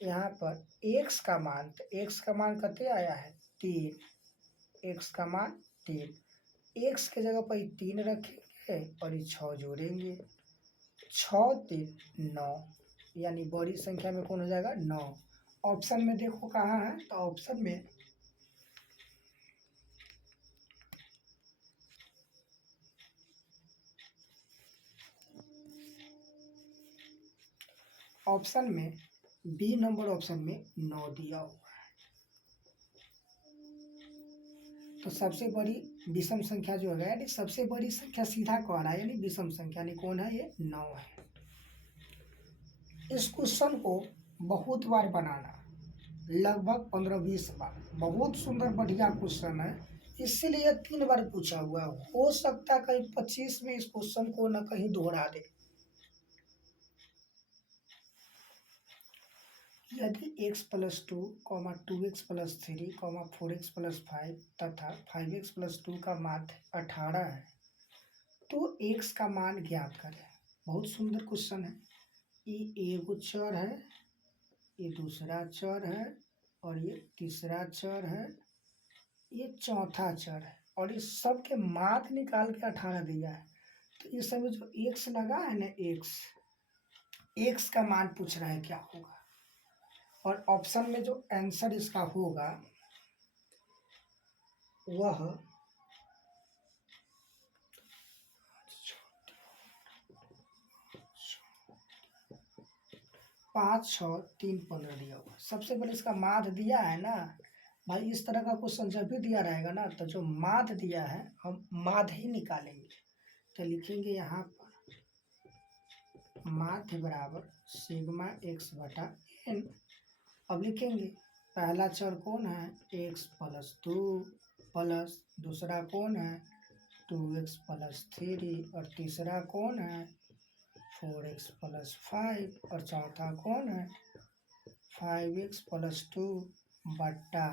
यहाँ पर x का मान, तो x का मान कितने आया है 3। x का मान 3, x के जगह पर 3 रखेंगे और ये 6 जोड़ेंगे। 6 3 9, यानी बड़ी संख्या में कौन हो जाएगा 9। ऑप्शन में देखो कहाँ है, तो ऑप्शन में बी नंबर ऑप्शन में 9 दिया हुआ है। तो सबसे बड़ी विषम संख्या जो है यानी सबसे बड़ी संख्या सीधा कह रहा है, यानी विषम संख्या यानी कौन है, ये 9 है। इस क्वेश्चन को बहुत बार बनाना, लगभग 15-20 बार। बहुत सुंदर बढ़िया क्वेश्चन है, इसीलिए 3 बार पूछा हुआ है। हो सकता है कहीं 25 में इस क्वेश्चन को न कहीं दोहरा दे। यदि x plus 2, 2x plus 3, 4x plus 5 तथा 5x प्लस 2 का मान 18 है तो x का मान ज्ञात करें। बहुत सुंदर क्वेश्चन है। ये एगो चर है, ये दूसरा चर है और ये तीसरा चर है, ये चौथा चर है और इस सब के मात निकाल के 18 दिया है। तो इस समय जो x लगा है ना, x का मान पूछ रहा है क्या होगा। और ऑप्शन में जो आंसर इसका होगा वह 5 6 3 15 दिया हुआ। सबसे पहले इसका माध्य दिया है ना भाई, इस तरह का क्वेश्चन जब भी दिया रहेगा ना तो जो माध्य दिया है हम माध्य ही निकालेंगे। तो लिखेंगे यहाँ पर माध्य बराबर सिग्मा x बटा n। अब लिखेंगे पहला चर कौन है x प्लस 2 प्लस दूसरा कौन है 2x प्लस 3 और तीसरा कौन है 4x प्लस 5 और चौथा कौन है 5x प्लस 2 बट्टा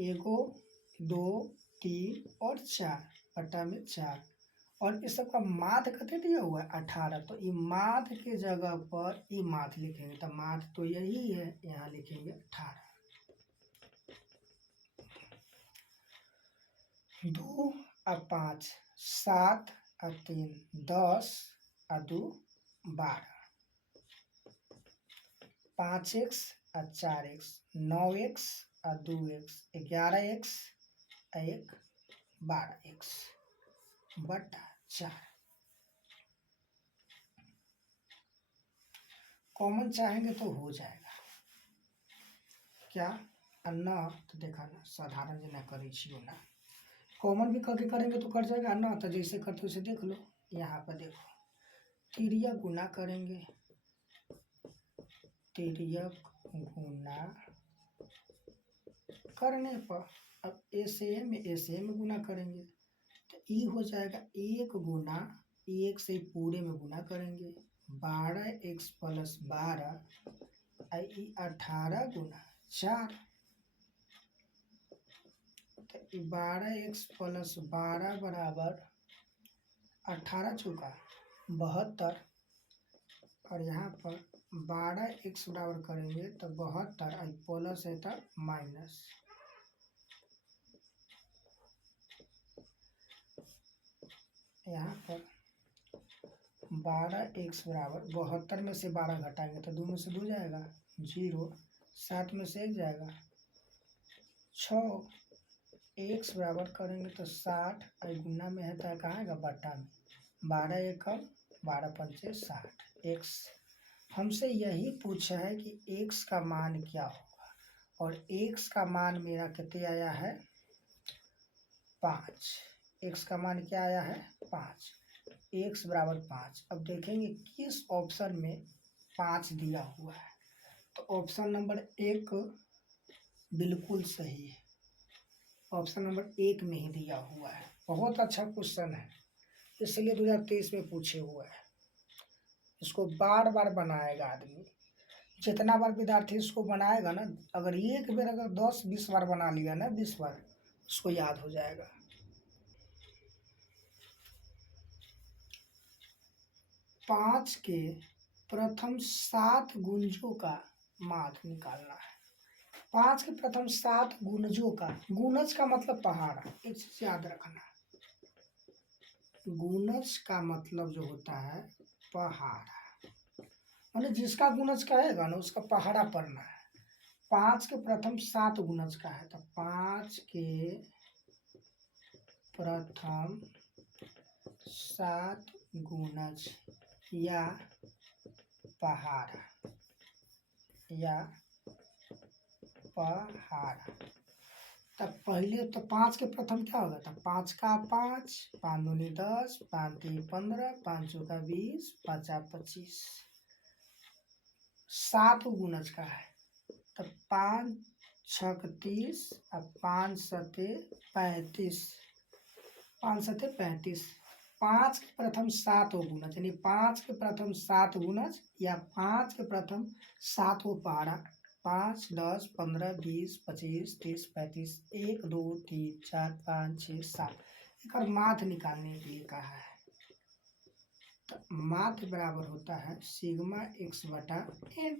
एगो 2 3 और 4 बट्टा में 4। और इस सब का माध्य कते दिया हुआ है 18। तो ये माध्य के जगह पर ये माध्य लिखेंगे, तो माध्य तो यही है, यहाँ लिखेंगे 18। 2 और 5 7 और 3 10 और 2 12, 5x और 4x 9x और 2x 11x और 1 12x बटा 4। कॉमन चाहेंगे तो हो जाएगा क्या, अन्ना तो देखा ना साधारण जो ना करे छियो ना, कॉमन भी करके करेंगे तो कर जाएगा ना। तो जैसे करते उसे देख लो, यहाँ पर देखो तिर्यक गुना करेंगे, तिर्यक गुना करने पर अब ए से में गुना करेंगे तो ई हो जाएगा 1 गुना 1 से पूरे में गुना करेंगे 12x प्लस 12 आई 18 गुना 4। तो 12x प्लस 12 बराबर 18 चौका 72 और यहाँ पर 12x बराबर करेंगे तो 72 प्लस है तो माइनस। यहाँ पर 12x बराबर 72 में से 12 घटाएंगे तो 2 में से 2 जाएगा 0, 7 में से 1 जाएगा 6, x बराबर करेंगे तो 60 और गुना में है तो कहाँ आएगा बटा में 12 एकम 12 पंचे 60। x हमसे यही पूछा है कि x का मान क्या होगा और x का मान मेरा कितने आया है 5। x का मान क्या आया है 5, x बराबर 5। अब देखेंगे किस ऑप्शन में 5 दिया हुआ है तो ऑप्शन नंबर 1 बिल्कुल सही है, ऑप्शन नंबर 1 में ही दिया हुआ है। बहुत अच्छा क्वेश्चन है, इसलिए 2023 में पूछे हुआ है। इसको बार बार बनाएगा आदमी, जितना बार विद्यार्थी इसको बनाएगा ना, अगर एक बार अगर 10-20 बार बना लिया ना 20 बार उसको याद हो जाएगा। पाँच के प्रथम 7 गुंजों का माध्य निकालना है। 5 के प्रथम 7 गुणजों का, गुणज का मतलब पहाड़ा, एक चीज याद रखना, गुणज का मतलब जो होता है पहाड़ा, मतलब जिसका गुणज कहेगा ना उसका पहाड़ा पढ़ना है। 5 के प्रथम 7 गुणज का है तो 5 के प्रथम 7 गुणज या पहाड़ा या पहाड़ा। तब पहले तो 5 के प्रथम क्या होगा, तब 5 का 5, 5 दूनी 10, 5 तीन 15, 5 चौका 20, 5 25, 7 गुणज का है तब 5 छक 30 और 5 सते 35, 5 सते 35। 5 के प्रथम 7 गुणज यानी 5 के प्रथम 7 गुणज या 5 के प्रथम 7 पहाड़ा, 5, 10, 15, 20, 25, 30, 35, 1, 2, 3, 4, 5, 6, 7 एक और माध्य निकालने के लिए कहा है। तो माध्य बराबर होता है सिग्मा x बटा n,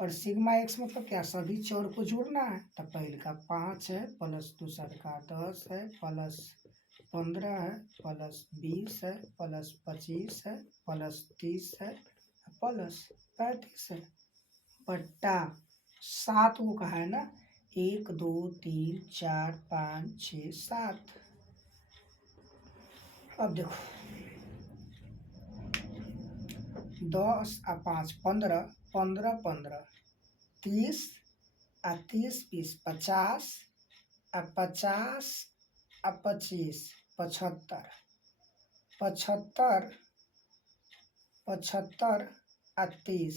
और सिग्मा x मतलब क्या, सभी चौर को जोड़ना है। तो पहले का 5 है प्लस दूसरे का 10 है प्लस 15 है प्लस 20 है प्लस 25 है प्लस 30 है प्लस 35 है बट्टा 7 वो कहा है ना, 1, 2, 3, 4, 5, 6, 7। अब देखो 10 और 5 15, 15 15, 30 और 30 20, 50 और 50 और 25, 75, 75, 75 और 30,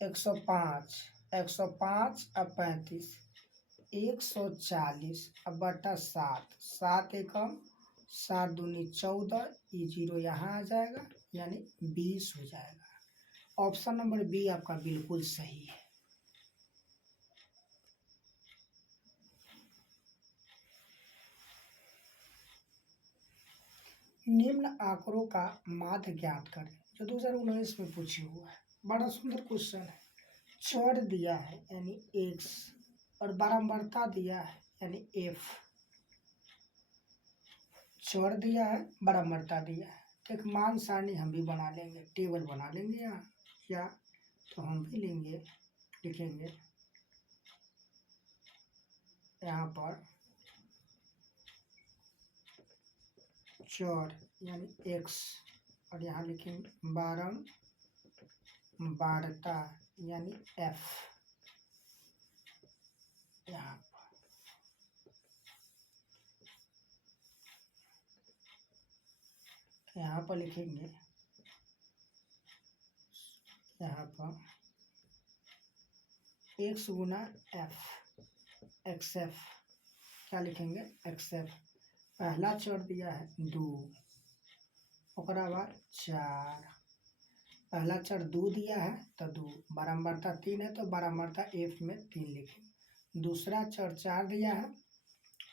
105, 105 और 35, 140 अब बटा 7, 7 एकम 7 दूनी 14, ये 0 यहाँ आ जाएगा यानी 20 हो जाएगा। ऑप्शन नंबर बी आपका बिल्कुल सही है। निम्न आंकड़ों का माध्य ज्ञात करें, जो 2019 में पूछे हुआ है। बड़ा सुंदर क्वेश्चन है। चर दिया है यानी x और बारंबारता दिया है यानी f। चर दिया है बारंबारता दिया है तो एक मान सारणी हम भी बना लेंगे, टेबल बना लेंगे यहाँ, या तो हम भी लेंगे, लिखेंगे यहाँ पर चर यानी x और यहाँ लिखेंगे बारंबारता यानी f। यहाँ पर लिखेंगे, यहाँ पर x गुना f, xf क्या लिखेंगे xf। पहला चर दिया है 2, ओकरा बाद 4, पहला चर 2 दिया है तो 2, बारंबारता 3 है तो बारंबारता f में 3 लिखेंगे। दूसरा चर 4 दिया है,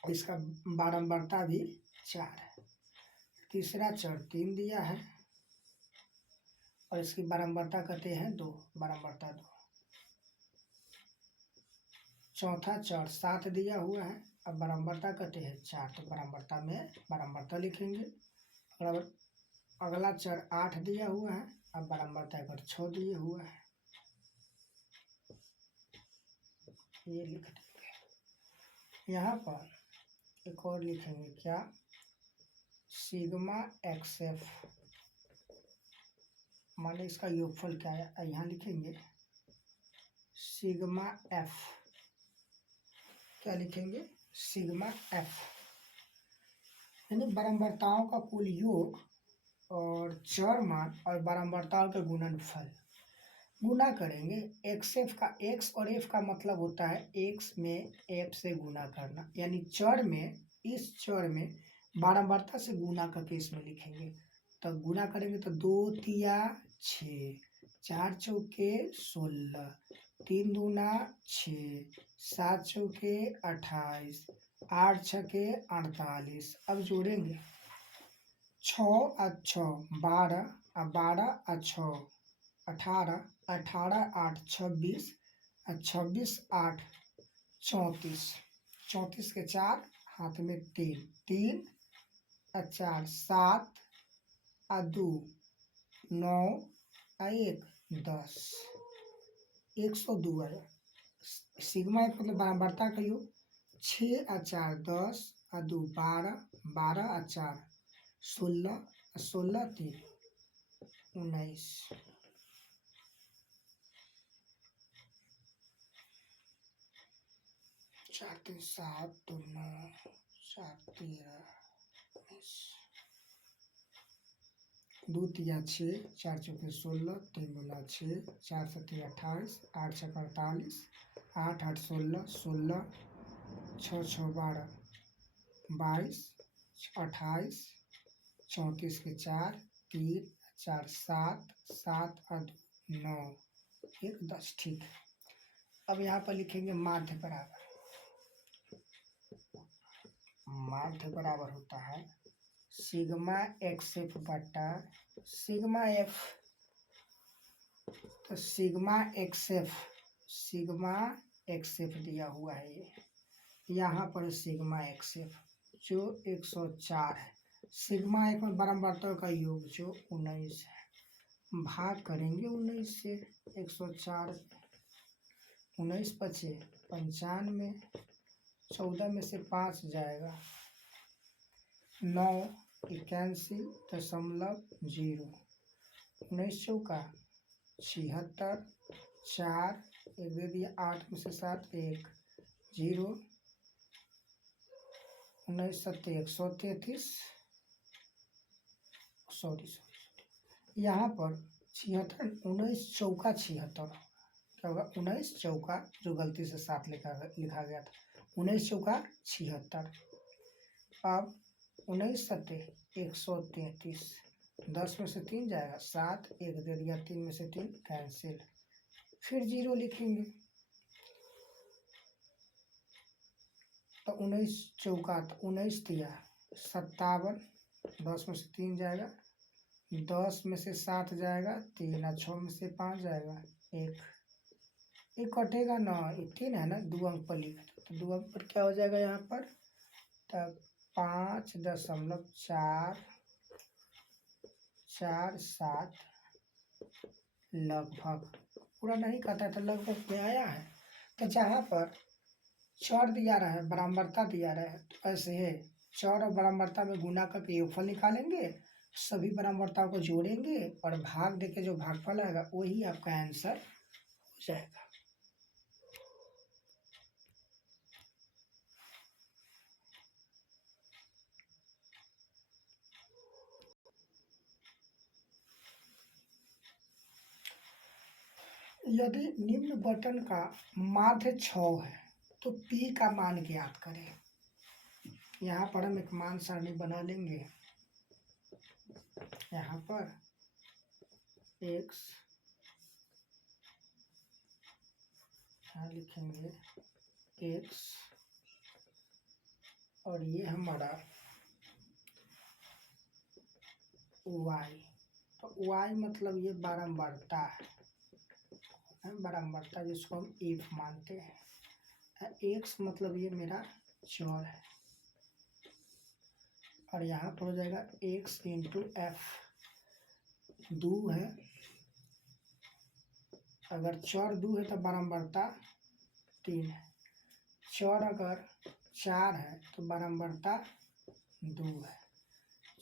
इसका बारंबारता भी 4 है। तीसरा चर 3 दिया है और इसकी बारंबारता कहते हैं 2, बारंबारता 2। चौथा चर 7 दिया हुआ है, अब बारंबारता कहते हैं 4, तो बारंबारता में बारंबारता लिखेंगे। और अगला चर 8 दिया हुआ है, अब बारंबारता पर 6 दिए हुआ है, ये लिख देंगे। यहाँ पर एक और लिखेंगे, क्या, सिग्मा एक्स एफ, माने इसका योगफल क्या है, यहाँ लिखेंगे सिग्मा एफ, क्या लिखेंगे, सिग्मा एफ, यानी बारंबारताओं का कुल योग और चर मान और बारंबारताओं के गुणनफल गुना करेंगे। एक्स एफ का, एक्स और एफ का मतलब होता है एक्स में एफ से गुना करना, यानी चर में, इस चर में बारंबारता से गुना करके इसमें लिखेंगे। तो गुना करेंगे तो 2 तिया 6, 4 चौके 16, 3 दूना 6, 7 चौके 28, 8 छके 48। अब जोड़ेंगे 6 और 6 12, और 12 और 6 18, 18 8 26, और 26 8 34, 34 के 4 हाथ में 3, 3 और 4 7, और 2 9, और 1 10, 102 है। सिग्मा एक मतलब बारंबारता का योग, 6 और 4 10, और 2 12, 12 और 4 16, 16 3 19। 4 3 7 2 9, 4 13 19, 2 तिया 6, 4 चौके 16, 3 दूना 6, 4 सत्ती 28, 8 छक 48, 8 8 16, 16 6 6 12 22 28, 34 के 4 3 4 7, 7 और 9 1 10, ठीक है। अब यहाँ पर लिखेंगे माध्य बराबर, माध्य बराबर होता है सिग्मा एक्स एफ बटा सिग्मा एफ, तो sigma x F, sigma x F दिया हुआ है, ये यहाँ पर सिग्मा एक्स एफ जो 104 है, सिग्मा एक में बारंबारता का योग जो 19 है, भाग करेंगे 19 से, 104 19 बचे 95, 14 में से 5 जाएगा 9, 81.0, 19 चौका 76, 4 एक दे दिया, 8 में से 7 1 0, 19 सत्ते 133, सॉरी यहाँ पर 76, 19 चौका 76, क्या होगा 19 चौका, जो गलती से 7 लिखा गया था, 19 चौका 76। अब 19 सत्ते 133, 10 में से 3 जाएगा 7, 1 दे दिया, 3 में से 3 कैंसिल, फिर 0 लिखेंगे, तो 19 चौका 19 दिया 57, 10 में से 3 जाएगा, 10 में से 7 जाएगा 3, और 6 में से 5 जाएगा 1, ये कटेगा ना, ये 3 है ना, 2 अंक पर लिख, तो 2 अंक पर क्या हो जाएगा यहाँ पर, तब 5.47 लगभग, पूरा नहीं कहता था, लगभग में आया है। तो जहाँ पर चर दिया रहा है, बारंबारता दिया रहा है, तो ऐसे है चर और बारंबारता में गुना करके योगफल निकालेंगे, सभी बारंबारताओं को जोड़ेंगे और भाग देके जो भागफल आएगा वही आपका आंसर हो जाएगा। यदि निम्न बटन का माध्य 6 है तो P का मान ज्ञात करें। यहाँ पर हम एक मान सारणी बना लेंगे, यहाँ पर x, यहाँ लिखेंगे x, और ये हमारा y, तो y मतलब ये बारंबारता है, बारंबारता जिसको हम एफ मानते हैं। x मतलब ये मेरा चौर है, और यहाँ पर हो जाएगा x इंटू एफ। दो है, अगर चौर दो है तो बारंबारता 3 है। चौर अगर 4 है तो बारंबारता 2 है।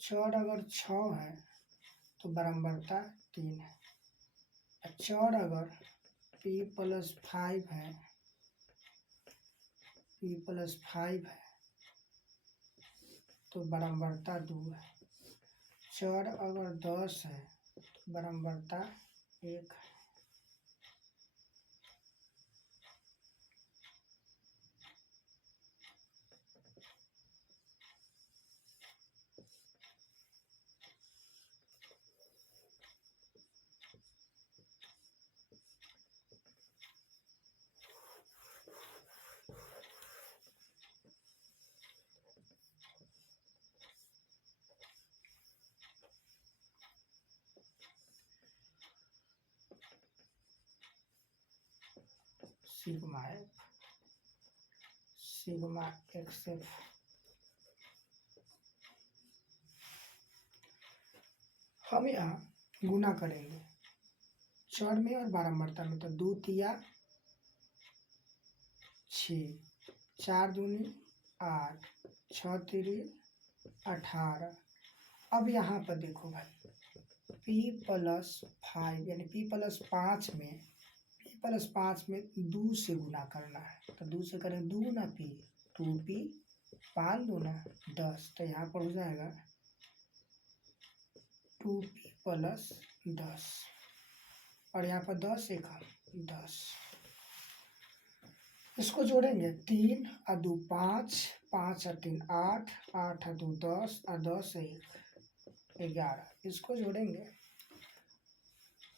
चौर अगर 6 है तो बारंबारता 3 है। चौर अगर p+5 है, p+5 है तो बारंबारता 2 है। चौर अगर 10 है तो बारंबारता 1 है। Sigma F, sigma x F. हम यहाँ गुना करेंगे चौर में और बारंबारता में, तो 2 तिया 6, 4 दूनी 8, 6 तिरी 18। अब यहाँ पर देखो भाई, p+5 यानी p+5 में, p+5 में 2 से गुना करना है, तो 2 से करें 2 ना p, 2p, 5 दूना 10, तो यहाँ पर हो जाएगा 2p+10, और यहाँ पर 10 एक 10। इसको जोड़ेंगे 3 और 2 5, 5 और 3 8, 8 और 2 10, और 10 1 11। इसको जोड़ेंगे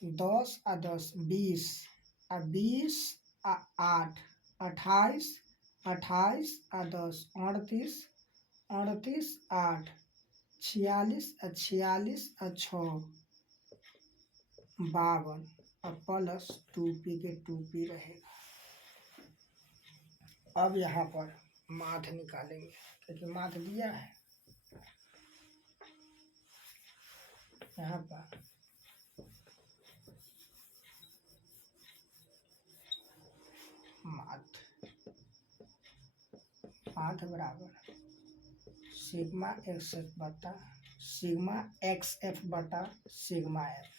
10 और 10 20, और 20 और 8 28, 28 और 10 38, 38 8 46, और 46 और 6 52, और प्लस 2p के 2p रहेगा। अब यहाँ पर माध्य निकालेंगे, क्योंकि माध्य दिया है यहाँ पर। माध्य बराबर सिग्मा एक्स एफ बटा सिग्मा एक्स एफ बटा सिग्मा एफ।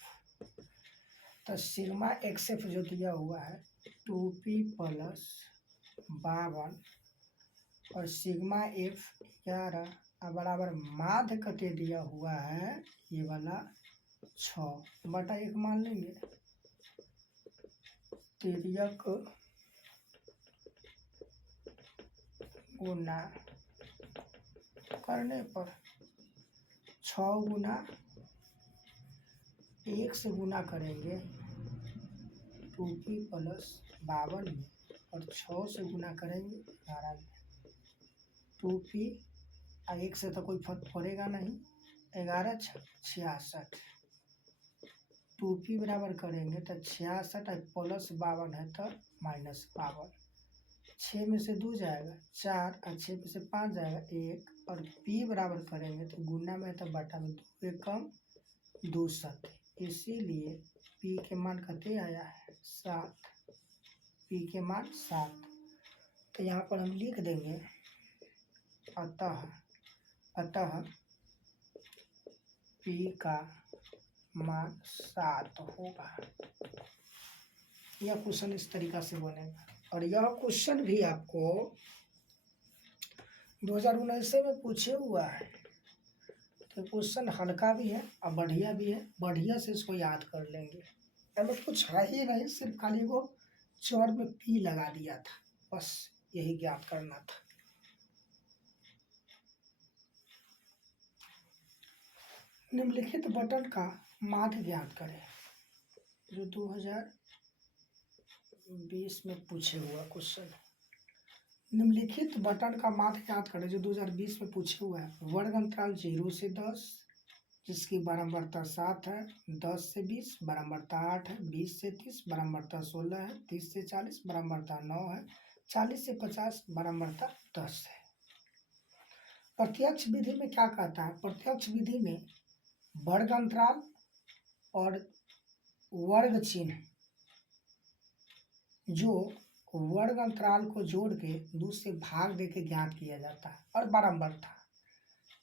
तो सिग्मा एक्स एफ जो दिया हुआ है 2p+52, और सिग्मा एफ 11, और बराबर माध्य कते दिया हुआ है ये वाला 6 बटा 1 मान लेंगे। तिर्यक गुना करने पर 6 गुना 1 से गुना करेंगे 2p+52 में, और 6 से गुना करेंगे 11 में। 2p और 1 से तो कोई फर्क पड़ेगा नहीं, 11 66। 2p बराबर करेंगे तो 66, और +52 है तो -52। 6 में से 2 जाएगा 4, और 6 में से 5 जाएगा 1, और p बराबर करेंगे तो गुना में तो बटा में 2 कम 2 7, इसीलिए p के मान कते आया है 7। p के मान 7, तो यहाँ पर हम लिख देंगे अतः p का मान 7 होगा। यह क्वेश्चन इस तरीका से बनेगा, और यह क्वेश्चन भी आपको 2019 में पूछे हुआ है। तो क्वेश्चन हल्का भी है और बढ़िया भी है, बढ़िया से इसको याद कर लेंगे। हमें कुछ है ही नहीं, सिर्फ खाली वो चौर में p लगा दिया था, बस यही ज्ञात करना था। निम्नलिखित बटन का माध्य ज्ञात करें, जो 2020 में पूछे हुआ क्वेश्चन। निम्नलिखित बटन का माध्य ज्ञात करें जो 2020 में पूछे हुआ है। वर्ग अंतराल 0 से 10, जिसकी बारंबारता 7 है, 10 से 20 बारंबारता 8 है, 20 से 30 बारंबारता 16 है, 30 से 40 बारंबारता 9 है, 40 से 50 बारंबारता 10 है। प्रत्यक्ष विधि में क्या कहता है? प्रत्यक्ष विधि में वर्ग अंतराल और वर्ग चिन्ह, जो वर्ग अंतराल को जोड़ के 2 से भाग दे के ज्ञात किया जाता है, और बारंबारता,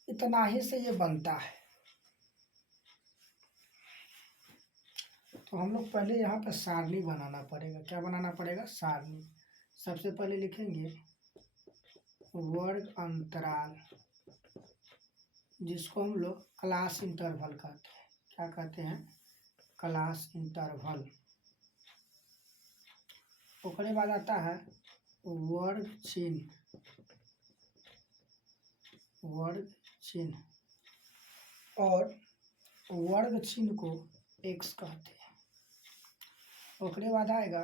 इतना ही से ये बनता है। तो हम लोग पहले यहाँ पर सारणी बनाना पड़ेगा। क्या बनाना पड़ेगा? सारणी। सबसे पहले लिखेंगे वर्ग अंतराल, जिसको हम लोग क्लास इंटरवल कहते हैं। क्या कहते हैं? Class interval. उसके बाद आता है वर्ग चिन्ह। वर्ग चिन्ह और वर्ग चिन्ह को एक्स कहते हैं। उसके बाद आएगा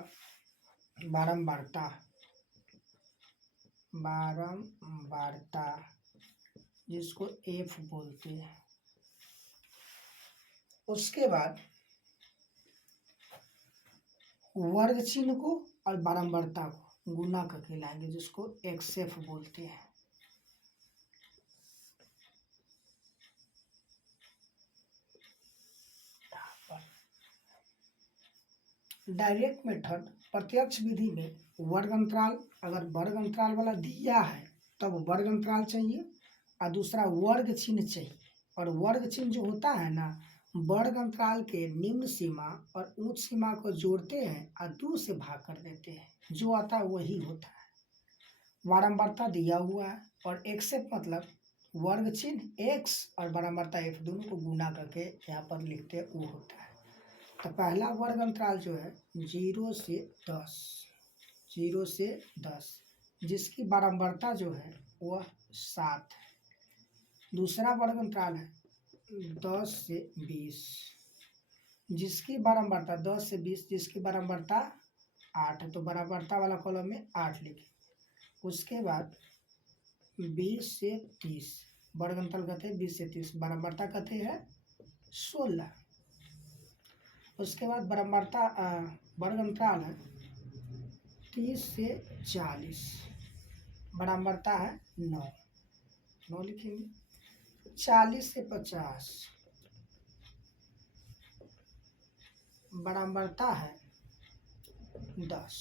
बारंबारता। बारंबारता, जिसको एफ बोलते हैं। उसके बाद वर्ग चिन्ह को और बारंबारता को गुना करके लाएंगे, जिसको एक्स एफ बोलते हैं। डायरेक्ट मेथड, प्रत्यक्ष विधि में वर्ग अंतराल, अगर वर्ग अंतराल वाला दिया है तब वर्ग अंतराल चाहिए, और दूसरा वर्ग चिन्ह चाहिए। और वर्ग चिन्ह जो होता है ना, वर्ग अंतराल के निम्न सीमा और उच्च सीमा को जोड़ते हैं और 2 से भाग कर देते हैं, जो आता है वही होता है। बारंबारता दिया हुआ है, और एक्सेप्ट मतलब वर्ग चिन्ह एक्स और बारंबारता एफ, दोनों को गुना करके यहाँ पर लिखते हैं, वो होता है। तो पहला वर्ग अंतराल जो है 0 से 10, 0 से 10, जिसकी बारंबारता जो है वह 7 है। दूसरा वर्ग अंतराल है 10 से 20, जिसकी बारंबारता 10 से 20, जिसकी बारंबारता 8 है। तो बारंबारता वाला कॉलम में 8 लिखे। उसके बाद 20 से 30, वर्ग अंतराल कहते हैं 20 से 30, बारंबारता कहते हैं 16। उसके बाद बारंबारता वर्ग अंतराल है 30 से 40, बारंबारता है 9 लिखेंगे। 40 से 50, बारंबारता है 10।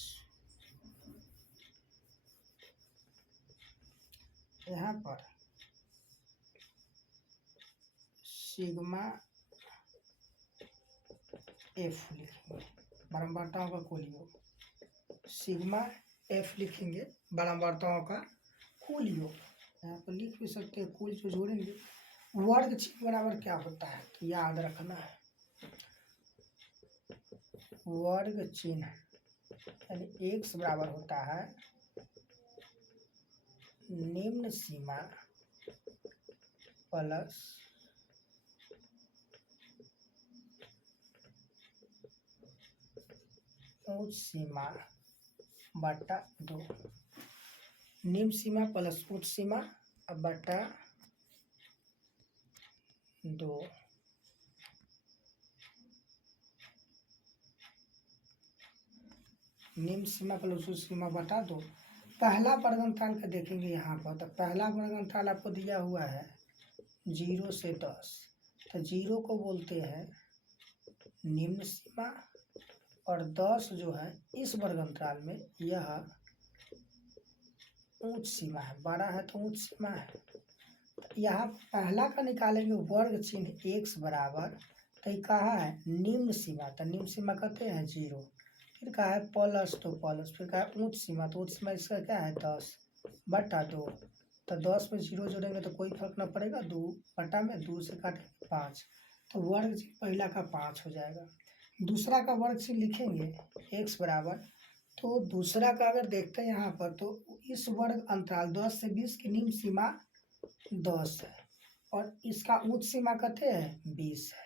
यहाँ पर सिग्मा एफ लिखेंगे, बारंबारताओं का कुल योग। सिग्मा एफ लिखेंगे, बारंबारताओं का कुल योग। यहाँ पर लिख भी सकते हैं, कुल जो जोड़ेंगे। वर्ग चिन्ह बराबर क्या होता है, तो याद रखना है। वर्ग चिन्ह यानी एक्स बराबर होता है निम्न सीमा प्लस उच्च सीमा बटा 2। निम्न सीमा प्लस उच्च सीमा बटा 2। निम्न सीमा प्लस उच्च सीमा बटा 2। पहला वर्ग अंतराल का देखेंगे यहाँ पर। तो पहला वर्ग अंतराल आपको दिया हुआ है 0 से 10। तो 0 को बोलते हैं निम्न सीमा, और 10 जो है इस वर्ग अंतराल में यह उच्च सीमा है। 12 है तो उच्च सीमा है। यहाँ पहला का निकालेंगे वर्ग चिन्ह एक्स बराबर, तो ये कहा है निम्न सीमा, तो निम्न सीमा कहते हैं 0। फिर कहा है प्लस, तो प्लस। फिर कहा है उच्च सीमा, तो उच्च सीमा इसका क्या है 10 बटा 2। तो 10 में 0 जोड़ेंगे तो कोई फर्क ना पड़ेगा, 2 बटा में 2 से काटेंगे 5, तो वर्ग चिन्ह पहला का 5 हो जाएगा। दूसरा का वर्ग चिन्ह लिखेंगे एक्स बराबर, तो दूसरा का अगर देखते हैं यहाँ पर, तो इस वर्ग अंतराल 10 से 20 की निम्न सीमा 10 है, और इसका उच्च सीमा कहते हैं 20 है।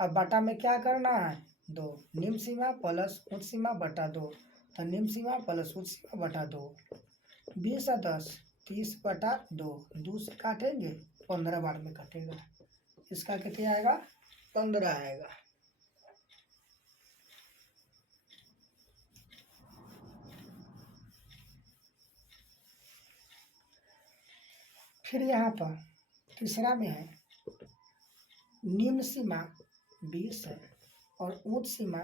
अब बटा में क्या करना है 2, निम्न सीमा प्लस उच्च सीमा बटा 2, तो निम्न सीमा प्लस उच्च सीमा बटा 2। 20 और 10 30 बटा 2, 2 से काटेंगे 15 बार में कटेगा। इसका कितने आएगा 15 आएगा। फिर यहाँ पर तीसरा में है निम्न सीमा 20 है और उच्च सीमा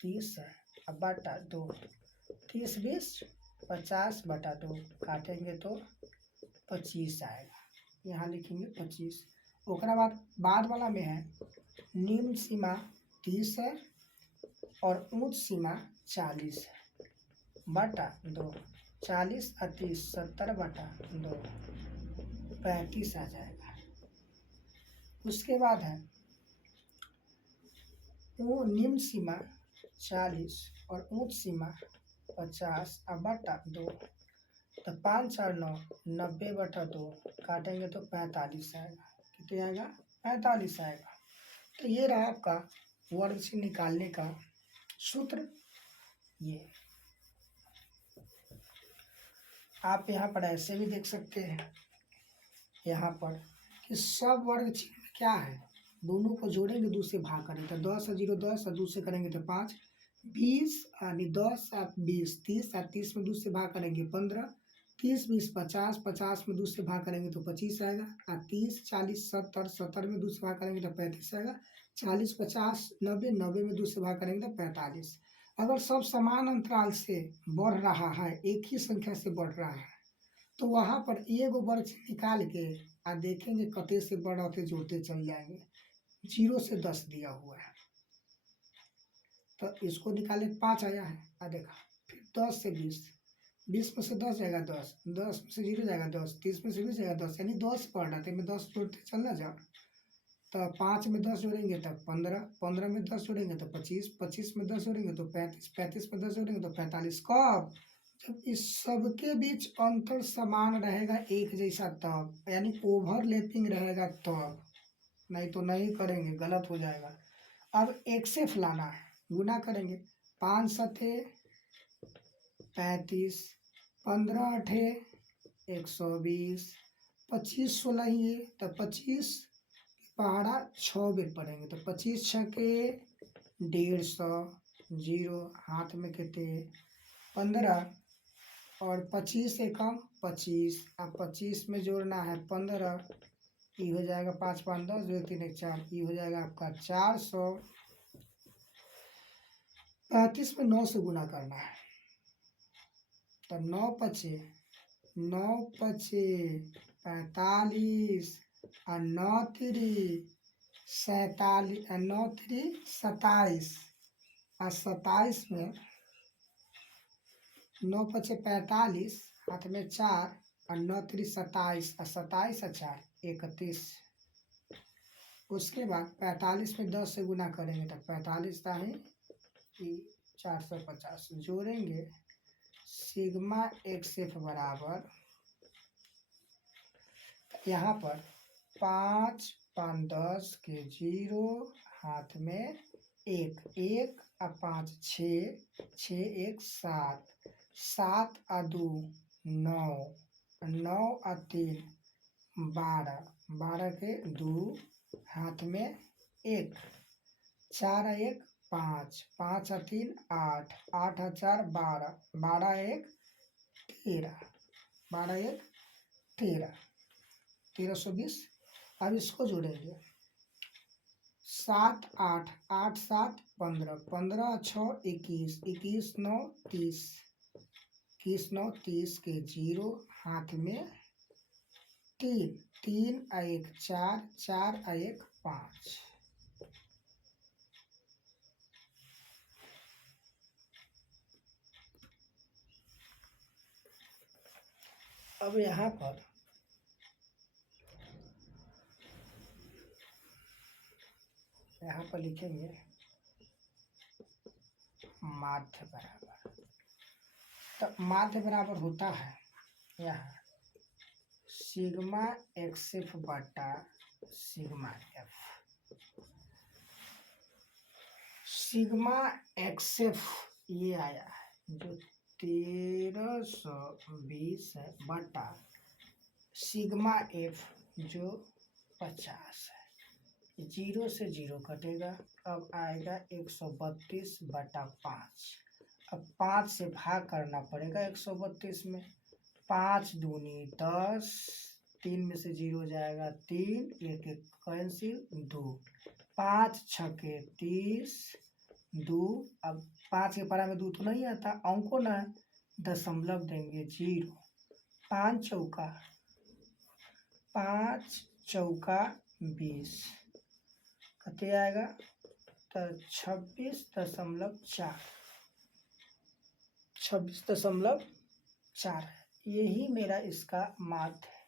30 है। अब बटा 2, 30 20 50 बटा 2 काटेंगे तो 25 आएगा। यहाँ लिखेंगे 25। ओकरा बाद वाला में है निम्न सीमा 30 है और उच्च सीमा 40 है बटा 2, 40 और 30 70 बटा 2 35 आ जाएगा। उसके बाद है वो निम्न सीमा 40 और उच्च सीमा 50 और बटा 2 तो 5 और 9 90 बटा 2 काटेंगे तो 45 आएगा। कितने आएगा 45 आएगा। तो ये रहा आपका वर्ग चिन्ह निकालने का सूत्र। ये आप यहाँ पर ऐसे भी देख सकते हैं यहाँ पर कि सब वर्ग चिन्ह में क्या है, दोनों को जोड़ेंगे 2 से भाग करेंगे तो 10 और 0 10 और 2 से करेंगे तो 5, 20 यानी 10 और 20 30 और 30 में 2 से भाग करेंगे 15, 30 20 50 50 में 2 से भाग करेंगे तो 25 आएगा और 30 40 70 70 में 2 से भाग करेंगे तो 35 आएगा, 40 50 90 90 में 2 से भाग करेंगे तो 45। अगर सब समान अंतराल से बढ़ रहा है, एक ही संख्या से बढ़ रहा है, तो वहाँ पर एगो वर्ग चिन्ह निकाल के आ देखेंगे कते से बढ़ते जोड़ते चल जाएंगे। 0 से 10 दिया हुआ है तो इसको निकाले 5 आया है। आ देखा फिर 10 से 20, 20 में से 10 जाएगा 10, 10 में से 0 जाएगा 10, 30 में से 20 जाएगा 10, यानी 10 पढ़ रहा था, में 10 जोड़ते चलना जाओ तो 5 में 10 जोड़ेंगे तब 15, 15 में 10 जोड़ेंगे तो 25, 25 में 10 जोड़ेंगे तो 35, 35 में 10 जोड़ेंगे तो 45। कब? जब इस सबके बीच अंतर समान रहेगा एक जैसा तब, यानी ओवरलैपिंग रहेगा तब, नहीं तो नहीं करेंगे गलत हो जाएगा। अब एक से फलाना है गुना करेंगे 5 सते 35, 15 अठे 120, 25 16 ये तो 25 पहाड़ा 6 बेर पढ़ेंगे तो 25 छके 150, 0 हाथ में कितने 15 और 25 एकम 25, अब 25 में जोड़ना है 15, ये हो जाएगा 5 5 10 2 3 1 4, ये हो जाएगा आपका 400। 35 में 9 से गुना करना है तो 9 पचे 45 और 9 3 47 और 9 3 27 और 27 में 9 पचे 45 हाथ में 4 और 9 3 27 और 27 और 4 31। उसके बाद 45 में 10 से गुना करेंगे तो 45 का है 450 जोड़ेंगे सिग्मा xf बराबर यहाँ पर 5 5 10 के 0 हाथ में 1 1 और 5 6 6 1 7 7 और 2 9 9 और 3 12 12 के 2 हाथ में 1 4 और 1 5 5 और 3 8 8 और 4 12 12 1 13 12 1 13 1320। अब इसको जोड़ेंगे 7 8 8 7 15 15 6 21 21 9 30 21 9 30 के 0 हाथ में 3 3 और 1 4 4 और 1 5। अब यहाँ पर लिखेंगे माध्य बराबर, तो माध्य बराबर होता है यहाँ सिग्मा xf बटा सिग्मा f। सिग्मा xf ये आया है जो 1320 है बटा सिग्मा f जो 50 है। जीरो से जीरो कटेगा, अब आएगा 132/5। अब 5 से भाग करना पड़ेगा 132 में। 5 दूनी 10, 3 में से जीरो जाएगा 3, एक एक कैंसिल 2, 5 छके 30, 2। अब 5 के पारा में 2 तो नहीं आता, अंको ना दशमलव देंगे 0। 5 चौका 20, कते आएगा तो 26.4, 26.4। यही मेरा इसका माध्य है।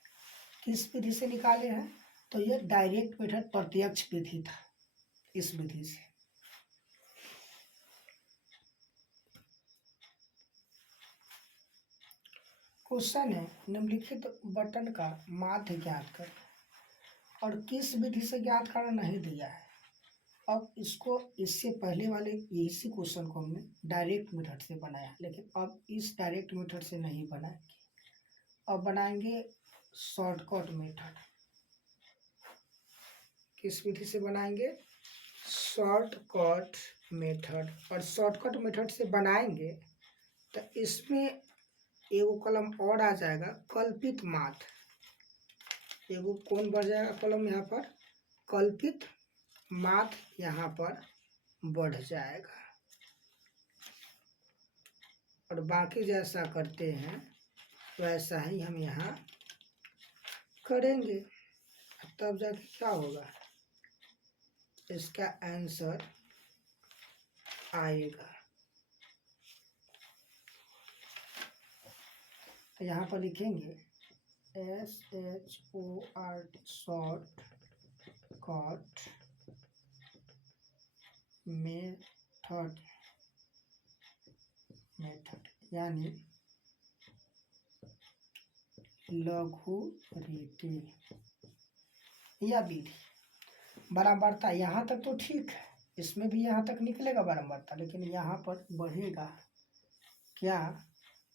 किस विधि से निकाले हैं? तो ये डायरेक्ट मेथड, प्रत्यक्ष विधि था, इस विधि से। क्वेश्चन है निम्नलिखित बटन का माध्य ज्ञात करें, और किस विधि से ज्ञात करना नहीं दिया है। अब इसको, इससे पहले वाले इसी क्वेश्चन को हमने डायरेक्ट मेथड से बनाया, लेकिन अब इस डायरेक्ट मेथड से नहीं बनाएंगे, अब बनाएंगे शॉर्टकट मेथड। किस विधि से बनाएंगे? Shortcut method. और शॉर्टकट मेथड से बनाएंगे तो इसमें एगो कलम और आ जाएगा, कल्पित माध्य। एगो कौन बढ़ जाएगा कलम यहाँ पर? कल्पित माध्य यहाँ पर बढ़ जाएगा। और बाकी जैसा करते हैं वैसा ही हम यहाँ करेंगे, तब जाके क्या होगा, इसका आंसर आएगा। तो यहाँ पर लिखेंगे SHORT, शॉर्ट कट मेथड, यानी लघु रीति या विधि। बारंबारता यहाँ तक तो ठीक है, इसमें भी यहाँ तक निकलेगा बारंबारता, लेकिन यहाँ पर बढ़ेगा क्या?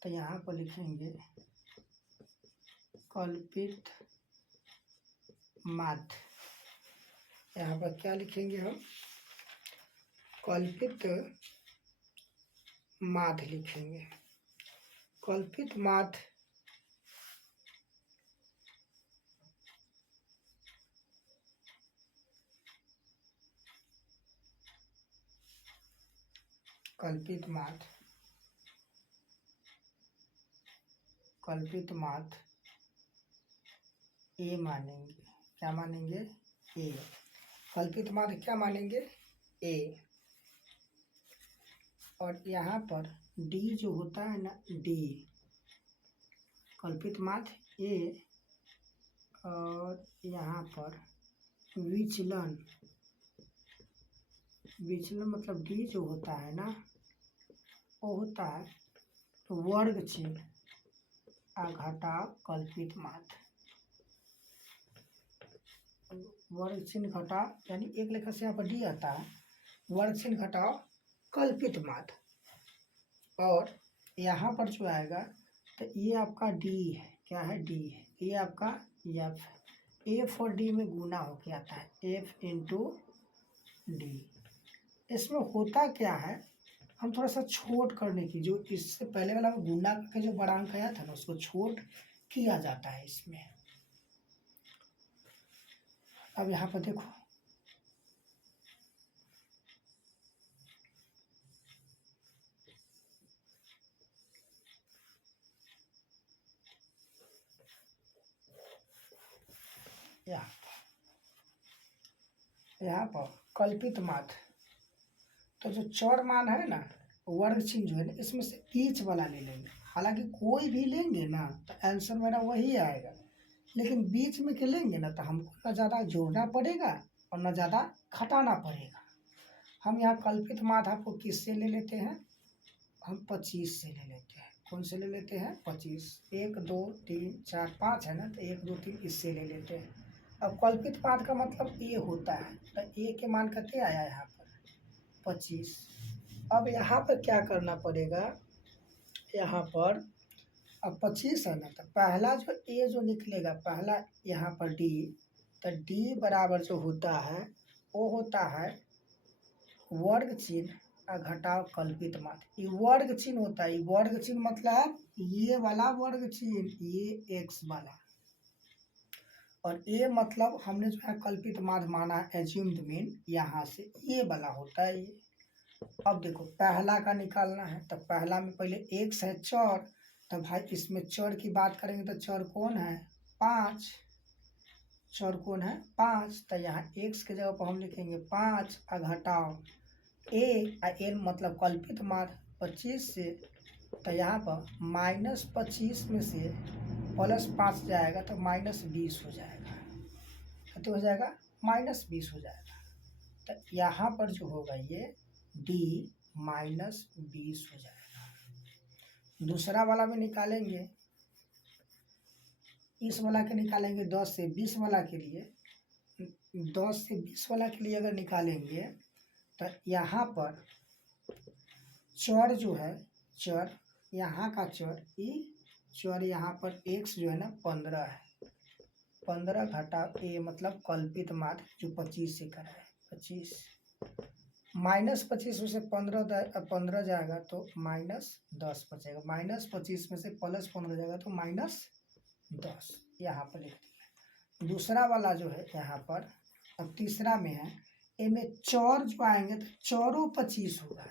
तो यहाँ पर लिखेंगे कल्पित माध्य। यहाँ पर क्या लिखेंगे हम? कल्पित माध्य लिखेंगे। कल्पित माध्य ए मानेंगे। क्या मानेंगे? ए। कल्पित माध्य क्या मानेंगे? ए। और यहाँ पर डी जो होता है ना, डी कल्पित माध्य ए, और यहाँ पर विचलन मतलब डी जो होता है ना, वो होता है वर्ग चिन्ह घटाव कल्पित माध्य। वर्ग चिन्ह घटाव, यानी एक लेखा से यहाँ पर डी आता है, वर्ग चिन्ह घटाव कल्पित माध्य। और यहाँ पर जो आएगा तो ये आपका डी है। क्या है? डी है। ये आपका एफ है। एफ और डी में गुना होके आता है, एफ इंटू डी। इसमें होता क्या है, हम थोड़ा सा छोट करने की, जो इससे पहले वाला में गुना का जो बढ़ांक आया था ना, उसको छोट किया जाता है इसमें। अब यहाँ पर देखो, यहाँ पर कल्पित माध्य, तो जो चर मान है ना, वर्ग चिन्ह जो है ना, इसमें से बीच वाला ले लेंगे। हालांकि कोई भी लेंगे ना तो आंसर मेरा वही आएगा, लेकिन बीच में के लेंगे ना तो हमको ना ज़्यादा जोड़ना पड़ेगा और ना ज़्यादा घटाना पड़ेगा। हम यहाँ कल्पित माध्य आपको किससे ले लेते हैं? हम 25 से ले लेते हैं। कौन से ले लेते हैं? 25। 1 2 3 4 5 है ना, तो 1 2 3 इससे ले लेते हैं। अब कल्पित माध्य का मतलब ए होता है, तो ए के मान कितने आया यहाँ पर? 25। अब यहाँ पर क्या करना पड़ेगा? यहाँ पर अब 25 है ना, तो पहला जो ए जो निकलेगा, पहला यहाँ पर डी, तो डी बराबर जो होता है वो होता है वर्ग चिन्ह घटाव कल्पित माध्य। ये वर्ग चिन्ह होता है। ये वर्ग चिन्ह मतलब ये वाला वर्ग चिन्ह, ये एक्स वाला, और ये मतलब हमने जो है कल्पित माध्य माना, एज्यूम्ड मीन, यहाँ से ये वाला होता है ये। अब देखो पहला का निकालना है, तो पहला में पहले एक्स है चर, तो भाई इसमें चर की बात करेंगे तो चर कौन है 5, चर कौन है 5, तो यहाँ एक्स के जगह पर हम लिखेंगे 5 घटाओ ए मतलब कल्पित माध्य 25 से, तो यहाँ पर -25 में से +5 जाएगा तो -20 हो जाएगा। कितना हो जाएगा -20 हो जाएगा। तो यहाँ पर जो होगा ये d -20 हो जाएगा। दूसरा वाला में निकालेंगे, इस वाला के निकालेंगे 10 से 20 वाला के लिए, 10 से 20 वाला के लिए अगर निकालेंगे तो यहाँ पर चर जो है, चर यहाँ का चर ई चर यहाँ पर x जो है ना 15 है, 15 घटा ए मतलब कल्पित माध्य जो 25 से करा है 25, -25 में से 15 जाएगा तो -10 बचेगा, -25 में से +15 जाएगा तो -10, यहाँ पर लिख दिया। दूसरा वाला जो है यहाँ पर, अब तीसरा में है, इनमें चौर जो आएंगे तो चौरों 25 होगा,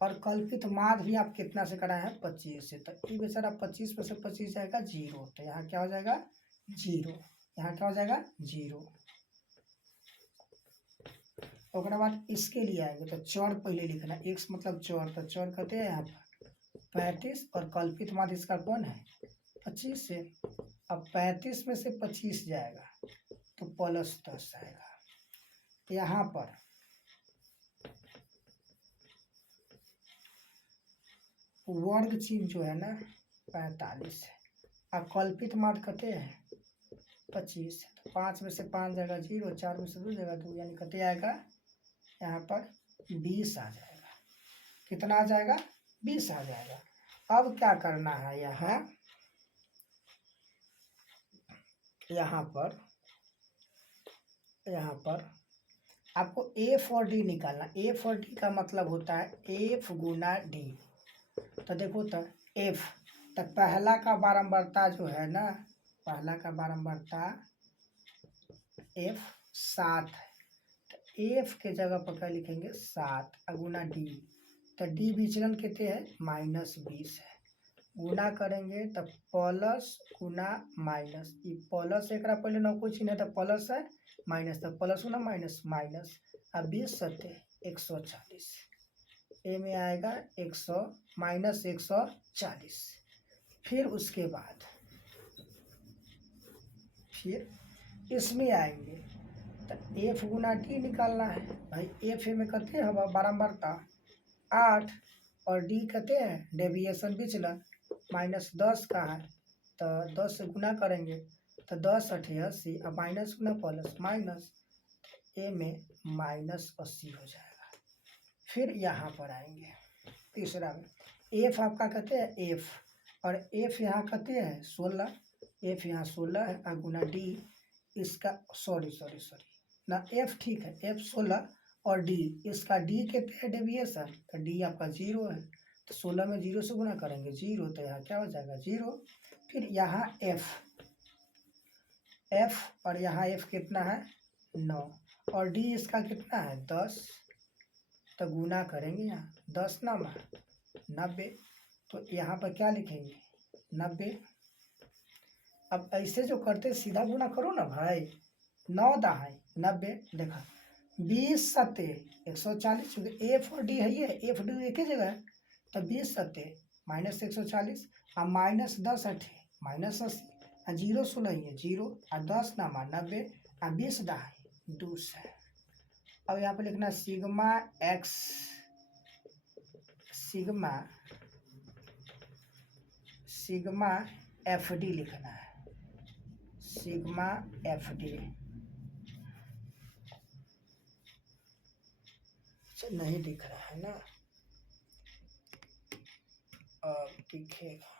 और कल्पित माध्य भी आप कितना से कराए हैं 25 से, तो ये बेचारा 25 में से 25 जाएगा 0, तो यहाँ क्या हो जाएगा 0, यहाँ क्या हो जाएगा 0। उसके बाद इसके लिए आएंगे तो चौर पहले लिखना, x मतलब चौर, तो चौर कहते हैं यहाँ पर 35, और कल्पित माध्य इसका कौन है 25 से। अब 35 में से 25 जाएगा तो +10 आएगा। यहाँ पर वर्ग चिन्ह जो है ना 45 है, अब कल्पित माध्य कहते हैं 25, तो 5 में से 5 जाएगा 0, 4 में से 2 जाएगा 2, यानी कहते आएगा यहाँ पर 20 आ जाएगा। कितना आ जाएगा 20 आ जाएगा। अब क्या करना है, यहाँ पर आपको एफ और डी निकालना। एफ और डी का मतलब होता है एफ गुना डी। तो देखो तो एफ, तो पहला का बारंबारता जो है ना, पहला का बारंबारता एफ 7 है, तो एफ के जगह पर क्या लिखेंगे 7 गुना डी, तो डी विचलन कितने है -20 है, गुना करेंगे तब प्लस गुना माइनस, ये प्लस एक पहले ना कुछ नहीं, तो प्लस है माइनस, तो प्लस गुना माइनस माइनस, अब 20 सत्य 140, ए में आएगा 100 -140। फिर उसके बाद फिर इसमें आएंगे तो एफ गुना डी निकालना है। भाई एफ में कहते हैं हवा बारंबारता 8, और डी कहते हैं डेविएशन विचलन -10 का है, तो 10 से गुना करेंगे तो 10 8 80, अब माइनस गुना प्लस माइनस, ए में -80 हो जाएगा। फिर यहाँ पर आएंगे तीसरा में, एफ आपका कहते हैं एफ, और एफ यहाँ कहते हैं 16, एफ यहाँ 16 है, और गुना डी इसका सॉरी ना, एफ ठीक है, एफ 16 और डी इसका डी कहते हैं डेविएशन, तो डी आपका 0 है, तो 16 में 0 से गुना करेंगे 0, तो यहाँ क्या हो जाएगा 0। फिर यहाँ एफ और यहाँ एफ कितना है 9, और डी इसका कितना है 10, तो गुना करेंगे यहाँ 10 ना 90, तो यहाँ पर क्या लिखेंगे 90। अब ऐसे जो करते सीधा गुना करो ना भाई, 9 दहाई 90, देखा 20 सत्ते 140, क्योंकि एफ और डी है, ये एफ डी एक ही जगह है, तो 20 सत्ते -140, और -10 अठे -80, और 0 16 है 0, और 10 नामा 90, और 20 दहाई 2 है। अब यहाँ पर लिखना sigma x, sigma F D लिखना है, सिग्मा एफ डी नहीं दिख रहा है ना, अब दिखेगा।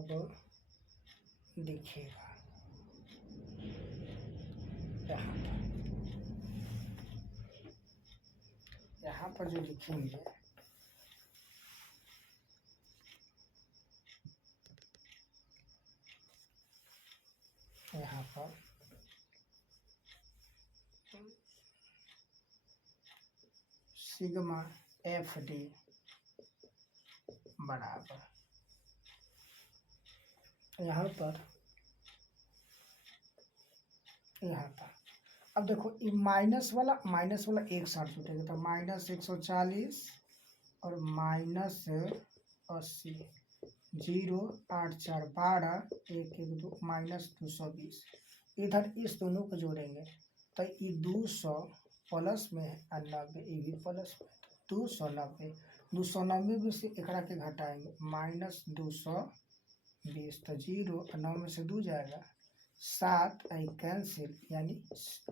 अब दिखेगा यहाँ पर जो लिखेंगे यहाँ पर सिग्मा एफ डी बराबर यहाँ पर अब देखो ये माइनस वाला एक साथ जुटेगा तो -140 और -80 0 8 4 12 1 1 2 -220 इधर इस दोनों को जोड़ेंगे तो ये 200 प्लस में है और 90 ये भी प्लस में 290 290 में से एकड़ा के घटाएंगे -220 तो 0 और 9 में से 2 जाएगा 7 आई कैंसिल यानी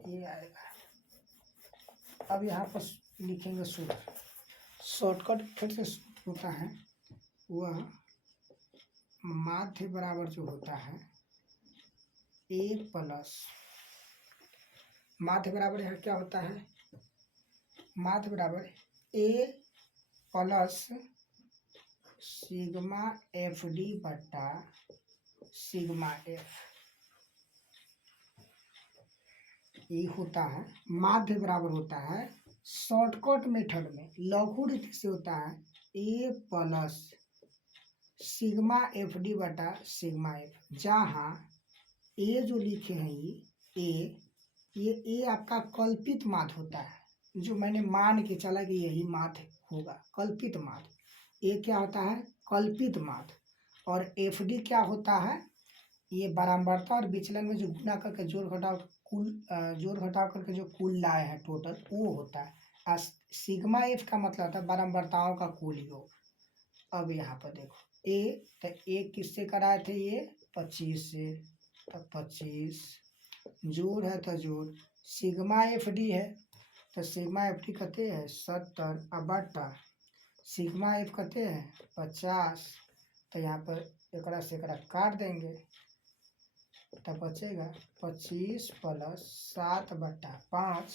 ये आएगा। अब यहाँ पर लिखेंगे सूत्र शॉर्टकट फिर से होता है वह माध्य बराबर जो होता है ए प्लस माध्य बराबर यहाँ क्या होता है माध्य बराबर ए प्लस सिग्मा एफ डी बटा सिग्मा एफ ये होता है माध्य बराबर होता है। शॉर्टकट मेथड में लघु रीति से होता है ए प्लस सिग्मा एफ डी बटा सिग्मा एफ जहाँ ए जो लिखे हैं ये ए आपका कल्पित माध्य होता है जो मैंने मान के चला कि यही माध्य होगा कल्पित माध्य। ए क्या होता है कल्पित माध्य और एफ डी क्या होता है ये बारंबारता और विचलन में जो गुना करके जोड़ घटाव करके जो कुल लाए हैं टोटल वो होता है। सिग्मा एफ का मतलब होता है बारंबारताओं का कुल योग। अब यहाँ पर देखो ए तो ए किससे कराए थे ये 25 से तो 25 जोड़ है तो जोड़ सिग्मा एफ डी है तो सिग्मा एफ डी कहते हैं 70 अब बटा सिग्मा एफ कहते हैं 50 तो यहाँ पर एकड़ा से एकड़ा काट देंगे तो बचेगा 25 प्लस 7 बटा 5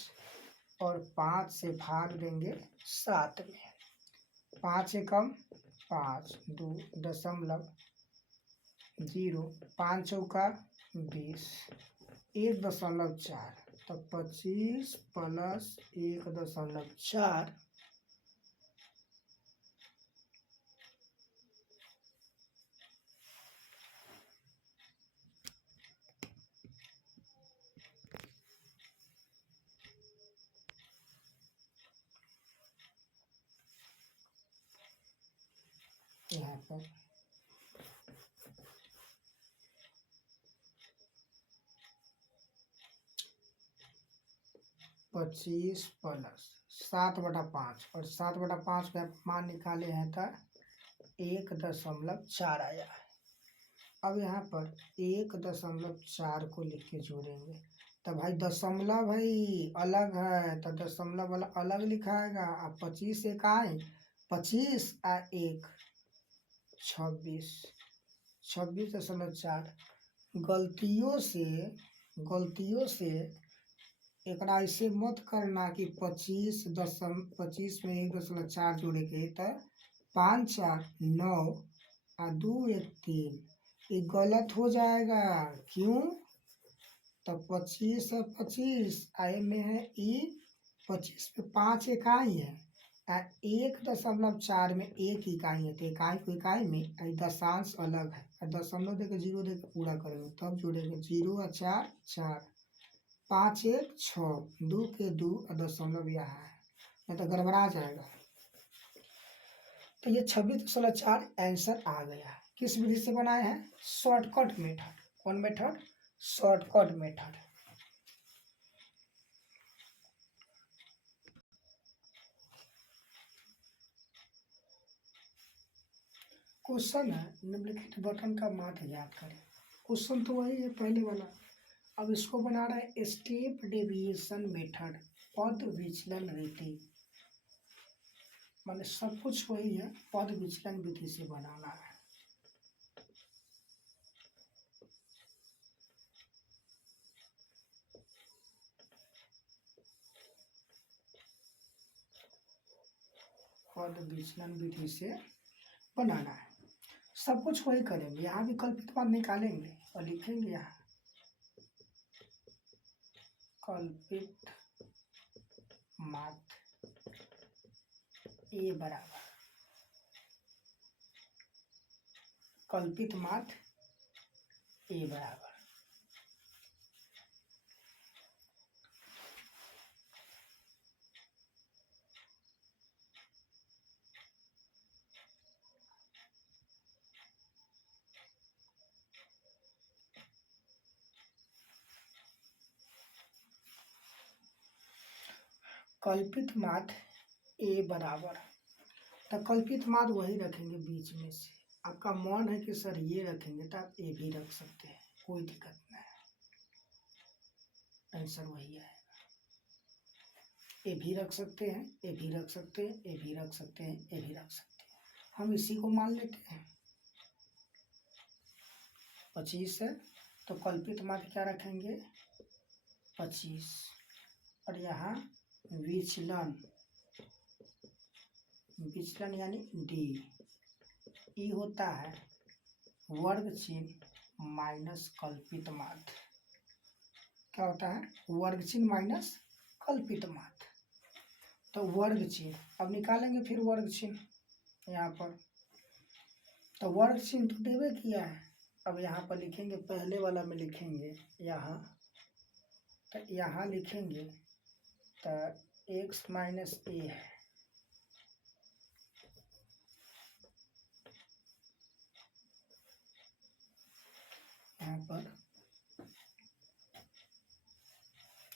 और 5 से भाग देंगे 7 में 5 एकम 5 2.0 5 चौका 20 1.4 तो 25 प्लस 1.4 यहाँ पर 25 प्लस 7/5 और 7/5 का मान निकाले हैं तो 1.4 आया है। अब यहाँ पर 1.4 को लिख के जोड़ेंगे तो भाई दशमलव भाई अलग है तो दशमलव वाला अलग लिखाएगा। अब 25 एक आए 25 आ 1 26.4 गलतियों से एक ऐसे मत करना कि 25 में 1.4 जोड़े के तो 5 4 9 और 2 1 3 ये गलत हो जाएगा। क्यों तो 25 है 25 आए में है ई 25 में 5 इकाई है 1.4 में 1 इकाई है तो इकाई को इकाई में दशांश अलग है दशमलव देकर 0 देकर पूरा करेंगे तब जोड़ेंगे 0 और 4 4 5 1 6 2 के 2 और दशमलव यहाँ है नहीं तो गड़बड़ा जाएगा। तो ये 26.4 आंसर आ गया। किस विधि से बनाए हैं शॉर्टकट मेथड। कौन मेथड शॉर्टकट मेथड। क्वेश्चन है निम्नलिखित बटन का माध्य ज्ञात करें। क्वेश्चन तो वही है पहले वाला। अब इसको बना रहा है स्टेप डेविएशन मेथड पद विचलन रीति माने सब कुछ वही है पद विचलन विधि से बनाना है। पद विचलन विधि से बनाना है। सब कुछ वही करेंगे, यहाँ भी कल्पित माध्य निकालेंगे और लिखेंगे यहाँ कल्पित माध्य ए बराबर कल्पित माध्य ए बराबर कल्पित माध्य ए बराबर, तो कल्पित माध्य वही रखेंगे बीच में से। आपका मन है कि सर ये रखेंगे तो आप ए भी रख सकते हैं, कोई दिक्कत नहीं है, आंसर वही है। ए भी रख सकते हैं, ए भी रख सकते हैं, ए भी रख सकते हैं, ए भी रख सकते हैं, हम इसी को मान लेते हैं। 25 है तो कल्पित माध्य क्या रखेंगे 25, और यहाँ विचलन, विचलन यानी डी, ई होता है वर्ग चिन्ह माइनस कल्पित माध्य। क्या होता है वर्ग चिन्ह माइनस कल्पित माध्य, तो वर्ग चिन्ह अब निकालेंगे, फिर वर्ग चिन्ह यहाँ पर, तो वर्ग चिन्ह तो देवे किया है। अब यहाँ पर लिखेंगे, पहले वाला में लिखेंगे यहाँ, तो यहाँ लिखेंगे तो x माइनस ए है,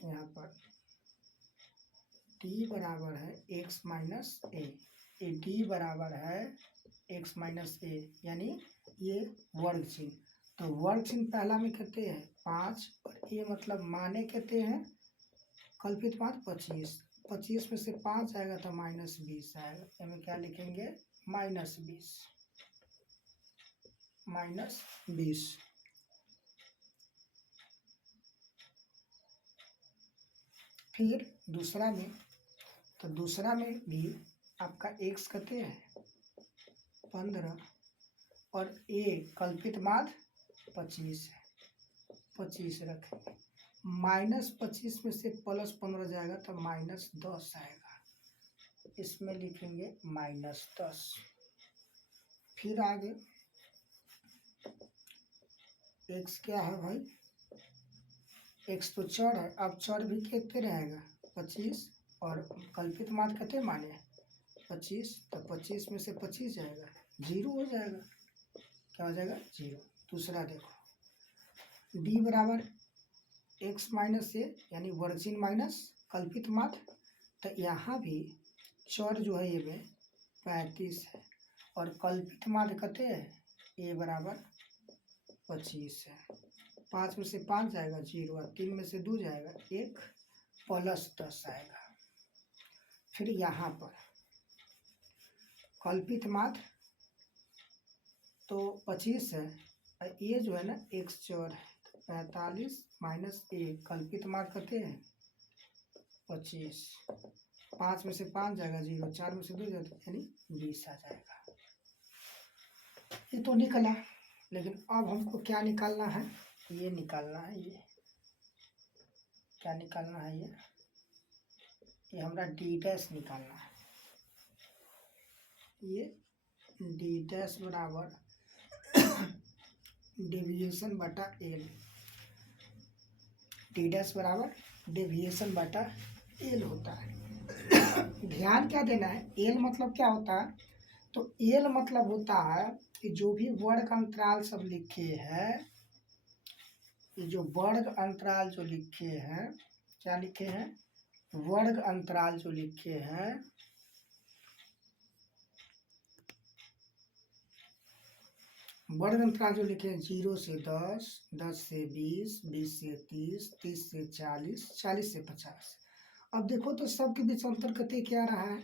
यहाँ पर d बराबर है x माइनस ए, डी बराबर है x माइनस ए, यानी ये वर्ग चिन्ह। तो वर्ग चिन्ह पहला में कहते हैं 5 और ये मतलब माने कहते हैं कल्पित माध्य 25, 25 में से 5 आएगा तो -20 आएगा, इसमें क्या लिखेंगे -20। फिर दूसरा में, तो दूसरा में भी आपका x कहते हैं 15 और a कल्पित माध्य 25 है, 25 रखेंगे, -25 में से +15 जाएगा तो -10 आएगा, इसमें लिखेंगे -10। फिर आगे x क्या है भाई, x तो चर है, अब चर भी कितने रहेगा 25, और कल्पित माध्य कहते माने 25, तो 25 में से 25 जाएगा 0 हो जाएगा, क्या हो जाएगा 0। दूसरा देखो d बराबर x माइनस ए, यानी वर्ग चिन्ह माइनस कल्पित माध्य, तो यहाँ भी चर जो है ये में 35 है, और कल्पित माध्य कहते हैं a बराबर 25 है, 5 में से 5 जाएगा 0, और 3 में से 2 जाएगा 1, +10 आएगा। फिर यहाँ पर कल्पित माध्य तो 25 है, और ये जो है ना x चर है, 45 माइनस ए, कल्पित माध्य कहते हैं 25, 5 में से 5 जाएगा 0, 4 में से 2 जाएगा यानी 20 आ जाएगा। ये तो निकला, लेकिन अब हमको क्या निकालना है, ये निकालना है, ये क्या निकालना है, ये हमारा डी डैश निकालना है। ये डी डैश बराबर डेविएशन बटा एल, डी डैश बराबर डेविएशन बटा एल होता है। ध्यान क्या देना है, एल मतलब क्या होता है, तो एल मतलब होता है कि जो भी वर्ग अंतराल सब लिखे हैं, ये जो वर्ग अंतराल जो लिखे हैं, क्या लिखे हैं वर्ग अंतराल जो लिखे हैं, वर्ग अंतराल जो लिखे हैं 0 से 10, 10 से 20, 20 से 30, 30 से 40, 40 से 50। अब देखो तो सबके बीच अंतर कते क्या रहा है,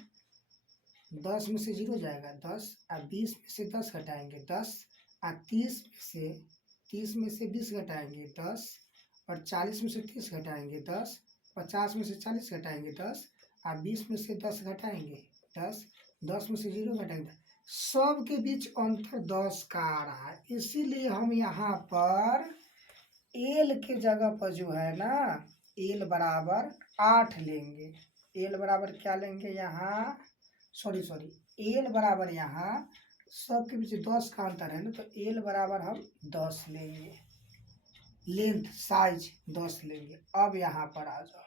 10 में से 0 जाएगा 10, और 20 में से 10 घटाएंगे 10, और 30 में से 20 घटाएंगे 10, और 40 में से 30 घटाएंगे 10, 50 में से 40 घटाएंगे 10, और 20 में से 10 घटाएंगे 10, 10 में से 0 घटाएंगे, सब के बीच अंतर 10 का आ रहा है, इसीलिए हम यहाँ पर एल के जगह पर जो है ना एल बराबर 8 लेंगे। एल बराबर क्या लेंगे यहाँ, सॉरी एल बराबर यहाँ सब के बीच 10 का अंतर है ना, तो एल बराबर हम 10 लेंगे, लेंथ साइज 10 लेंगे। अब यहाँ पर आ जाओ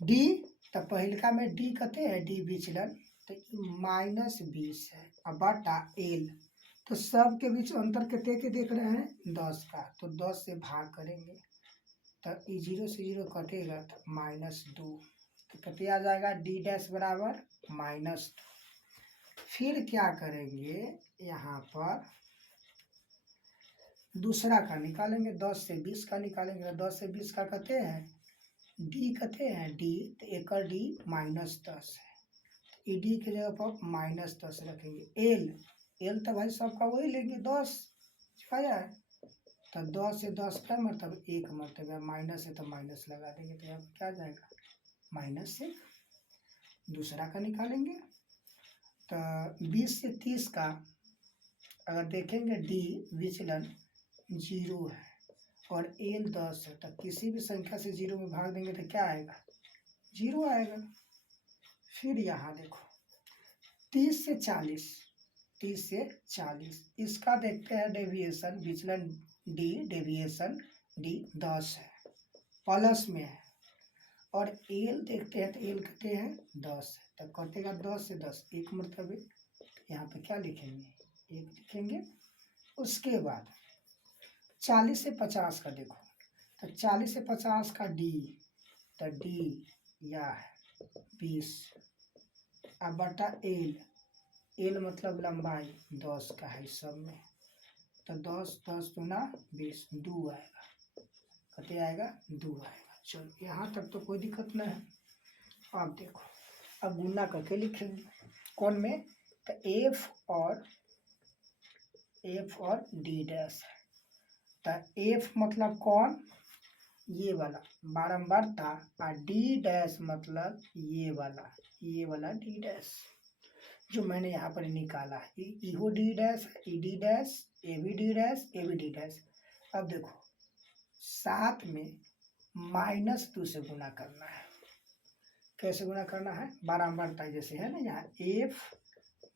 डी, तो पहिलका में डी कते है, डी विचलन, तो -20 है, अब बटा एल, तो सब के बीच अंतर कितने के देख रहे हैं, 10 का, तो 10 से भाग करेंगे तो ई 0 से 0 कटेगा तो -2, तो कितने आ जाएगा, डी डैश बराबर -2। फिर क्या करेंगे, यहाँ पर दूसरा का निकालेंगे, 10 से 20 का निकालेंगे, तो 10 से 20 का कहते हैं डी कहते हैं डी, तो एक डी -10 है, ई डी के जगह पर -10 रखेंगे। एल तो भाई सबका वही लेंगे 10 आया है, तो 10 से 10 का मतलब 1 मरतबा, माइनस है तो माइनस लगा देंगे, तो यहाँ पर क्या जाएगा -1। दूसरा का निकालेंगे तो 20 से 30 का अगर देखेंगे डी विचलन 0 है और एल 10 है, तो किसी भी संख्या से 0 में भाग देंगे तो क्या आएगा, 0 आएगा। फिर यहाँ देखो 30 से 40, 30 से 40 इसका देखते हैं डेविएशन, विचलन डी, डेविएशन डी 10 है, प्लस में है, और एल देखते हैं तो एल कहते हैं 10 है, तो कटेगा 10 से 10 एक मरतबे, यहाँ पे क्या लिखेंगे, 1 लिखेंगे। उसके बाद 40 से 50 का देखो, तो 40 से 50 का डी, तो डी या है 20, अब बटा एल, एल मतलब लंबाई 10 का है इस सब में, तो 10 10 गुना 20 2 आएगा, कते आएगा 2 आएगा। चलो यहाँ तक तो कोई दिक्कत नहीं है। अब देखो अब गुना करके लिखेंगे, कौन में, तो एफ और डी डैश है, तो एफ मतलब कौन, ये वाला बारंबारता, और डी डैश मतलब ये वाला डी डैश जो मैंने यहाँ पर निकाला है, इहो डी डैश है, E D dash, A B D dash, A B D dash. अब देखो 7 में -2 से गुना करना है, कैसे गुना करना है, बारंबारता जैसे है ना यहाँ एफ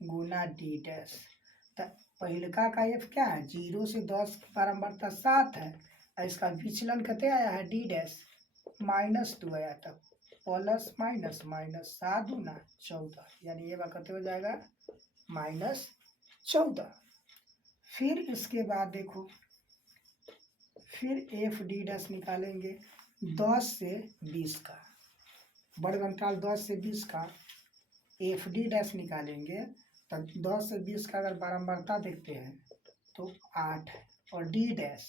गुना डी डैश, तो पहिलका का एफ क्या है, 0 से 10 की बारंबारता 7 है, और इसका विचलन कितने आया है, डी डैश -2 आया, तब प्लस माइनस माइनस 7 गुना 14, यानी ये बात कितने हो जाएगा -14। फिर इसके बाद देखो फिर एफ डी डैश निकालेंगे 10 से 20 का, वर्ग अंतराल 10 से 20 का एफ डी डैश निकालेंगे, तो 10 से 20 का अगर बारंबारता देखते हैं तो 8 है, और डी डैश,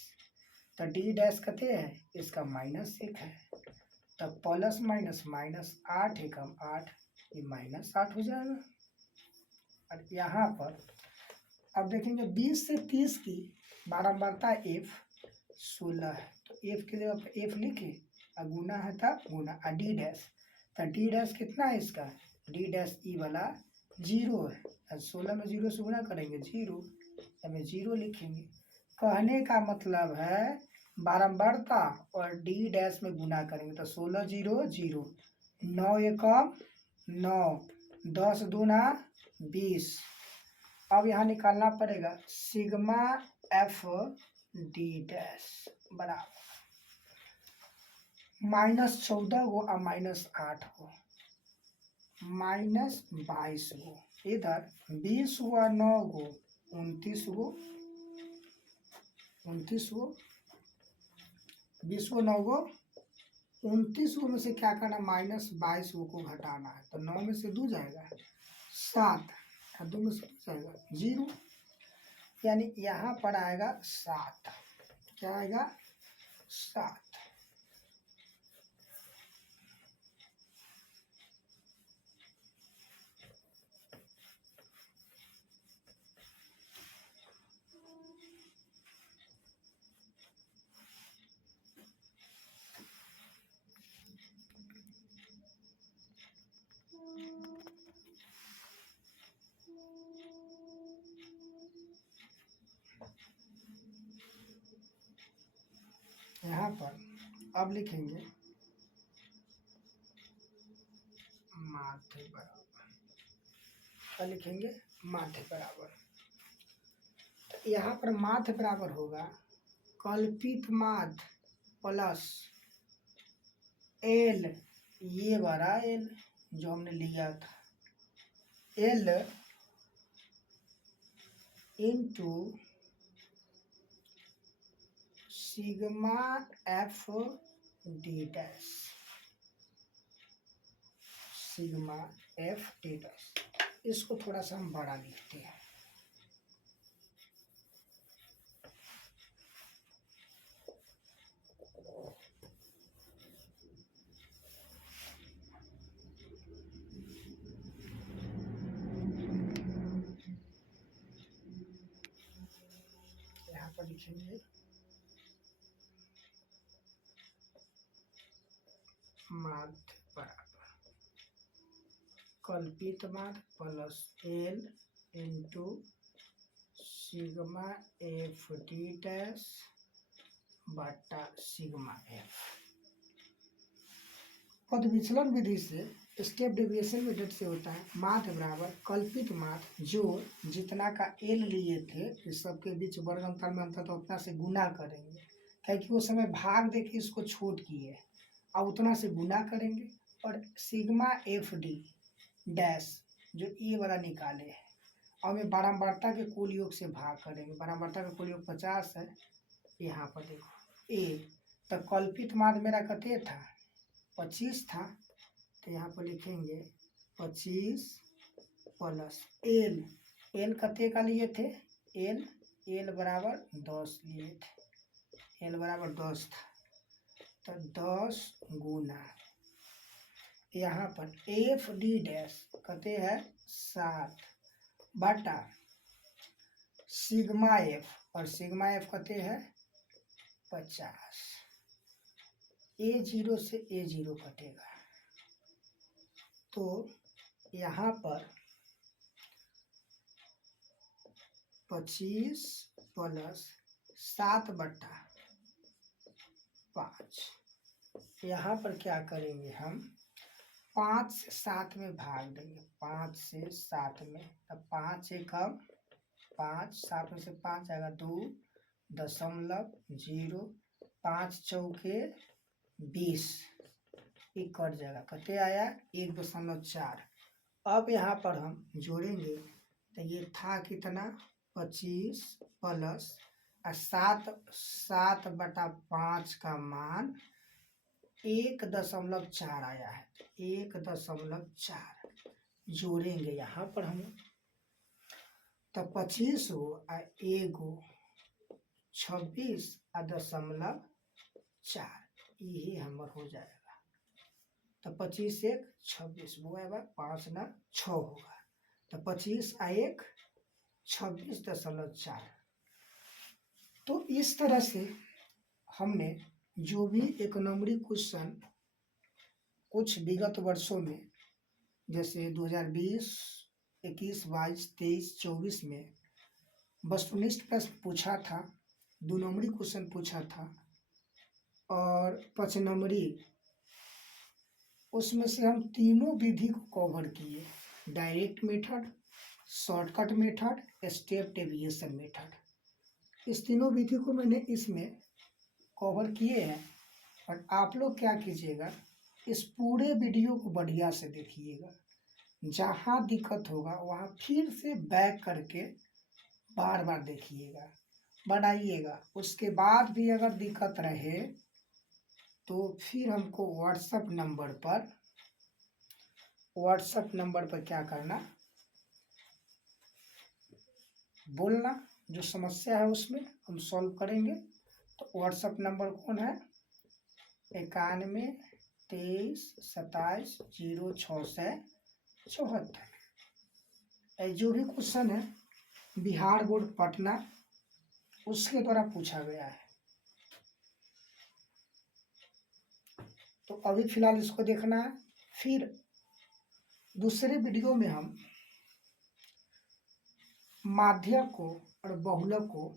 तो डी डैश कहते हैं इसका -1 है, तब प्लस माइनस माइनस 8 एकम 8, ये -8 हो जाएगा। और यहाँ पर अब देखेंगे 20 से 30 की बारंबारता एफ 16 है, तो एफ की जगह पर एफ लिखे, और गुना है तब गुना, और डी डैश, तो डी डैश कितना है इसका, डी डैश ई वाला 0 है, और 16 में 0 से गुना करेंगे 0, हमें 0 लिखेंगे। कहने का मतलब है बारंबारता और डी डैश में गुना करेंगे, तो 16 0 0, 9 एकम 9, 10 दूना 20। अब यहाँ निकालना पड़ेगा सिग्मा एफ डी डैश बराबर -14 गो और -8 गो, -22 गो, इधर 20 हुआ 9 गो 29 गो, 29 गो 20 गो 9 गो 29 गो में से क्या करना, -22 गो को घटाना है, तो 9 में से 2 जाएगा 7, 2 में से 2 जाएगा 0, यानी यहाँ पर आएगा 7, क्या आएगा 7। यहाँ पर अब लिखेंगे माध्य बराबर, क्या लिखेंगे? माध्य बराबर। तो यहाँ पर माध्य बराबर होगा कल्पित माध्य प्लस एल, ये वाला एल जो हमने लिया था, L into sigma F D dash, sigma F D dash. इसको थोड़ा सा हम बड़ा लिखते हैं। यहाँ पर लिखेंगे माध्य बराबर कल्पित माध्य plus L into sigma F D dash बटा सिग्मा एफ। पद विचलन विधि से स्टेप डेविएशन मेथड से होता है माध्य बराबर कल्पित माध्य जो जितना का एल लिए थे इस सबके बीच वर्ग अंतर में अंतर तो उतना से गुना करेंगे, क्योंकि वो समय भाग देके इसको छोट किए और उतना से गुना करेंगे, और सिग्मा एफ डी डैश जो ए वाला निकाले हैं और हमें बारंबारता के कुल योग से भाग करेंगे। बारंबारता का कुल योग 50 है। यहाँ पर देखो ए, तो कल्पित माध्य मेरा कते था 25 था, तो यहाँ पर लिखेंगे 25 प्लस एल, एल कते का लिए थे, एल बराबर 10 लिए थे, एल बराबर 10 था, तो 10 गुना यहाँ पर एफ डी डैश कते है 7 बटा सिग्मा एफ, और सिग्मा एफ कते है 50। ए जीरो से ए जीरो कटेगा, तो यहाँ पर 25 प्लस 7 बटा 5। यहाँ पर क्या करेंगे हम 5 से 7 में भाग देंगे, 5 से 7 में, अब 5 एकम 5, 7 में से 5 आएगा 2.0, 5 चौके 20, एक कट जाएगा, कते आया 1.4। अब यहाँ पर हम जोड़ेंगे तो ये था कितना 25 प्लस 7 बटा 5 का मान 1.4 आया है, 1.4 जोड़ेंगे यहाँ पर हम, तो 25 हो आ 26.4 यही हमर हो जाएगा। तो 25 1 26 बुआ 5 ना 6 होगा, तो 25 आ 1 26.4। तो इस तरह से हमने जो भी एक नंबरी क्वेश्चन कुछ विगत वर्षों में जैसे 2020, 21, 22, 23, 24 में वस्तुनिष्ठ प्रश्न पूछा था, 2 नंबरी क्वेश्चन पूछा था और 5 नंबरी, उसमें से हम तीनों विधि को कवर किए, direct method, shortcut method, step deviation method. इस तीनों विधि को मैंने इसमें कवर किए हैं। और आप लोग क्या कीजिएगा, इस पूरे वीडियो को बढ़िया से देखिएगा, जहाँ दिक्कत होगा वहाँ फिर से बैक करके बार बार देखिएगा, बनाइएगा। उसके बाद भी अगर दिक्कत रहे तो फिर हमको व्हाट्सएप नंबर पर क्या करना, बोलना, जो समस्या है उसमें हम सॉल्व करेंगे। तो व्हाट्सएप नंबर कौन है 91 23 27 06 74। जो भी क्वेश्चन है बिहार बोर्ड पटना उसके द्वारा पूछा गया है। तो अभी फिलहाल इसको देखना है, फिर दूसरे वीडियो में हम माध्य को और बहुलक को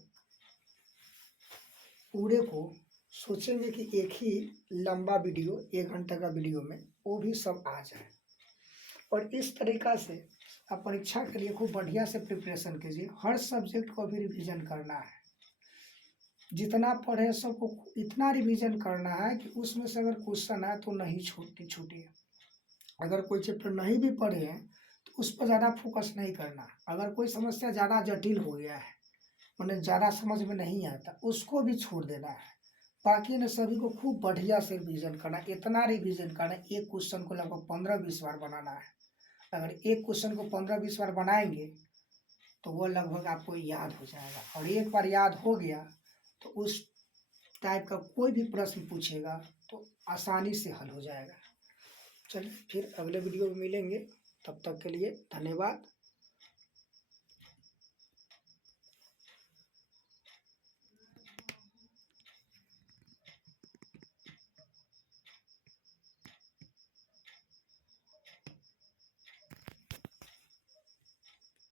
पूरे को सोचेंगे कि एक ही लंबा वीडियो 1 घंटा का वीडियो में वो भी सब आ जाए। और इस तरीक़ा से आप परीक्षा के लिए खूब बढ़िया से प्रिपरेशन कीजिए। हर सब्जेक्ट को भी रिवीजन करना है, जितना पढ़े सबको इतना रिवीजन करना है कि उसमें से अगर क्वेश्चन आए तो नहीं छूटे। अगर कोई चैप्टर नहीं भी पढ़े हैं तो उस पर ज़्यादा फोकस नहीं करना। अगर कोई समस्या ज़्यादा जटिल हो गया है, मतलब ज़्यादा समझ में नहीं आता, उसको भी छोड़ देना है। बाकी ने सभी को खूब बढ़िया से रिवीजन करना। इतना रिवीजन करना, एक क्वेश्चन को लगभग 15-20 बार बनाना है। अगर एक क्वेश्चन को 15-20 बार बनाएंगे तो वो लगभग आपको याद हो जाएगा। और एक बार याद हो गया तो उस टाइप का कोई भी प्रश्न पूछेगा तो आसानी से हल हो जाएगा। चलिए फिर अगले वीडियो में मिलेंगे, तब तक के लिए धन्यवाद।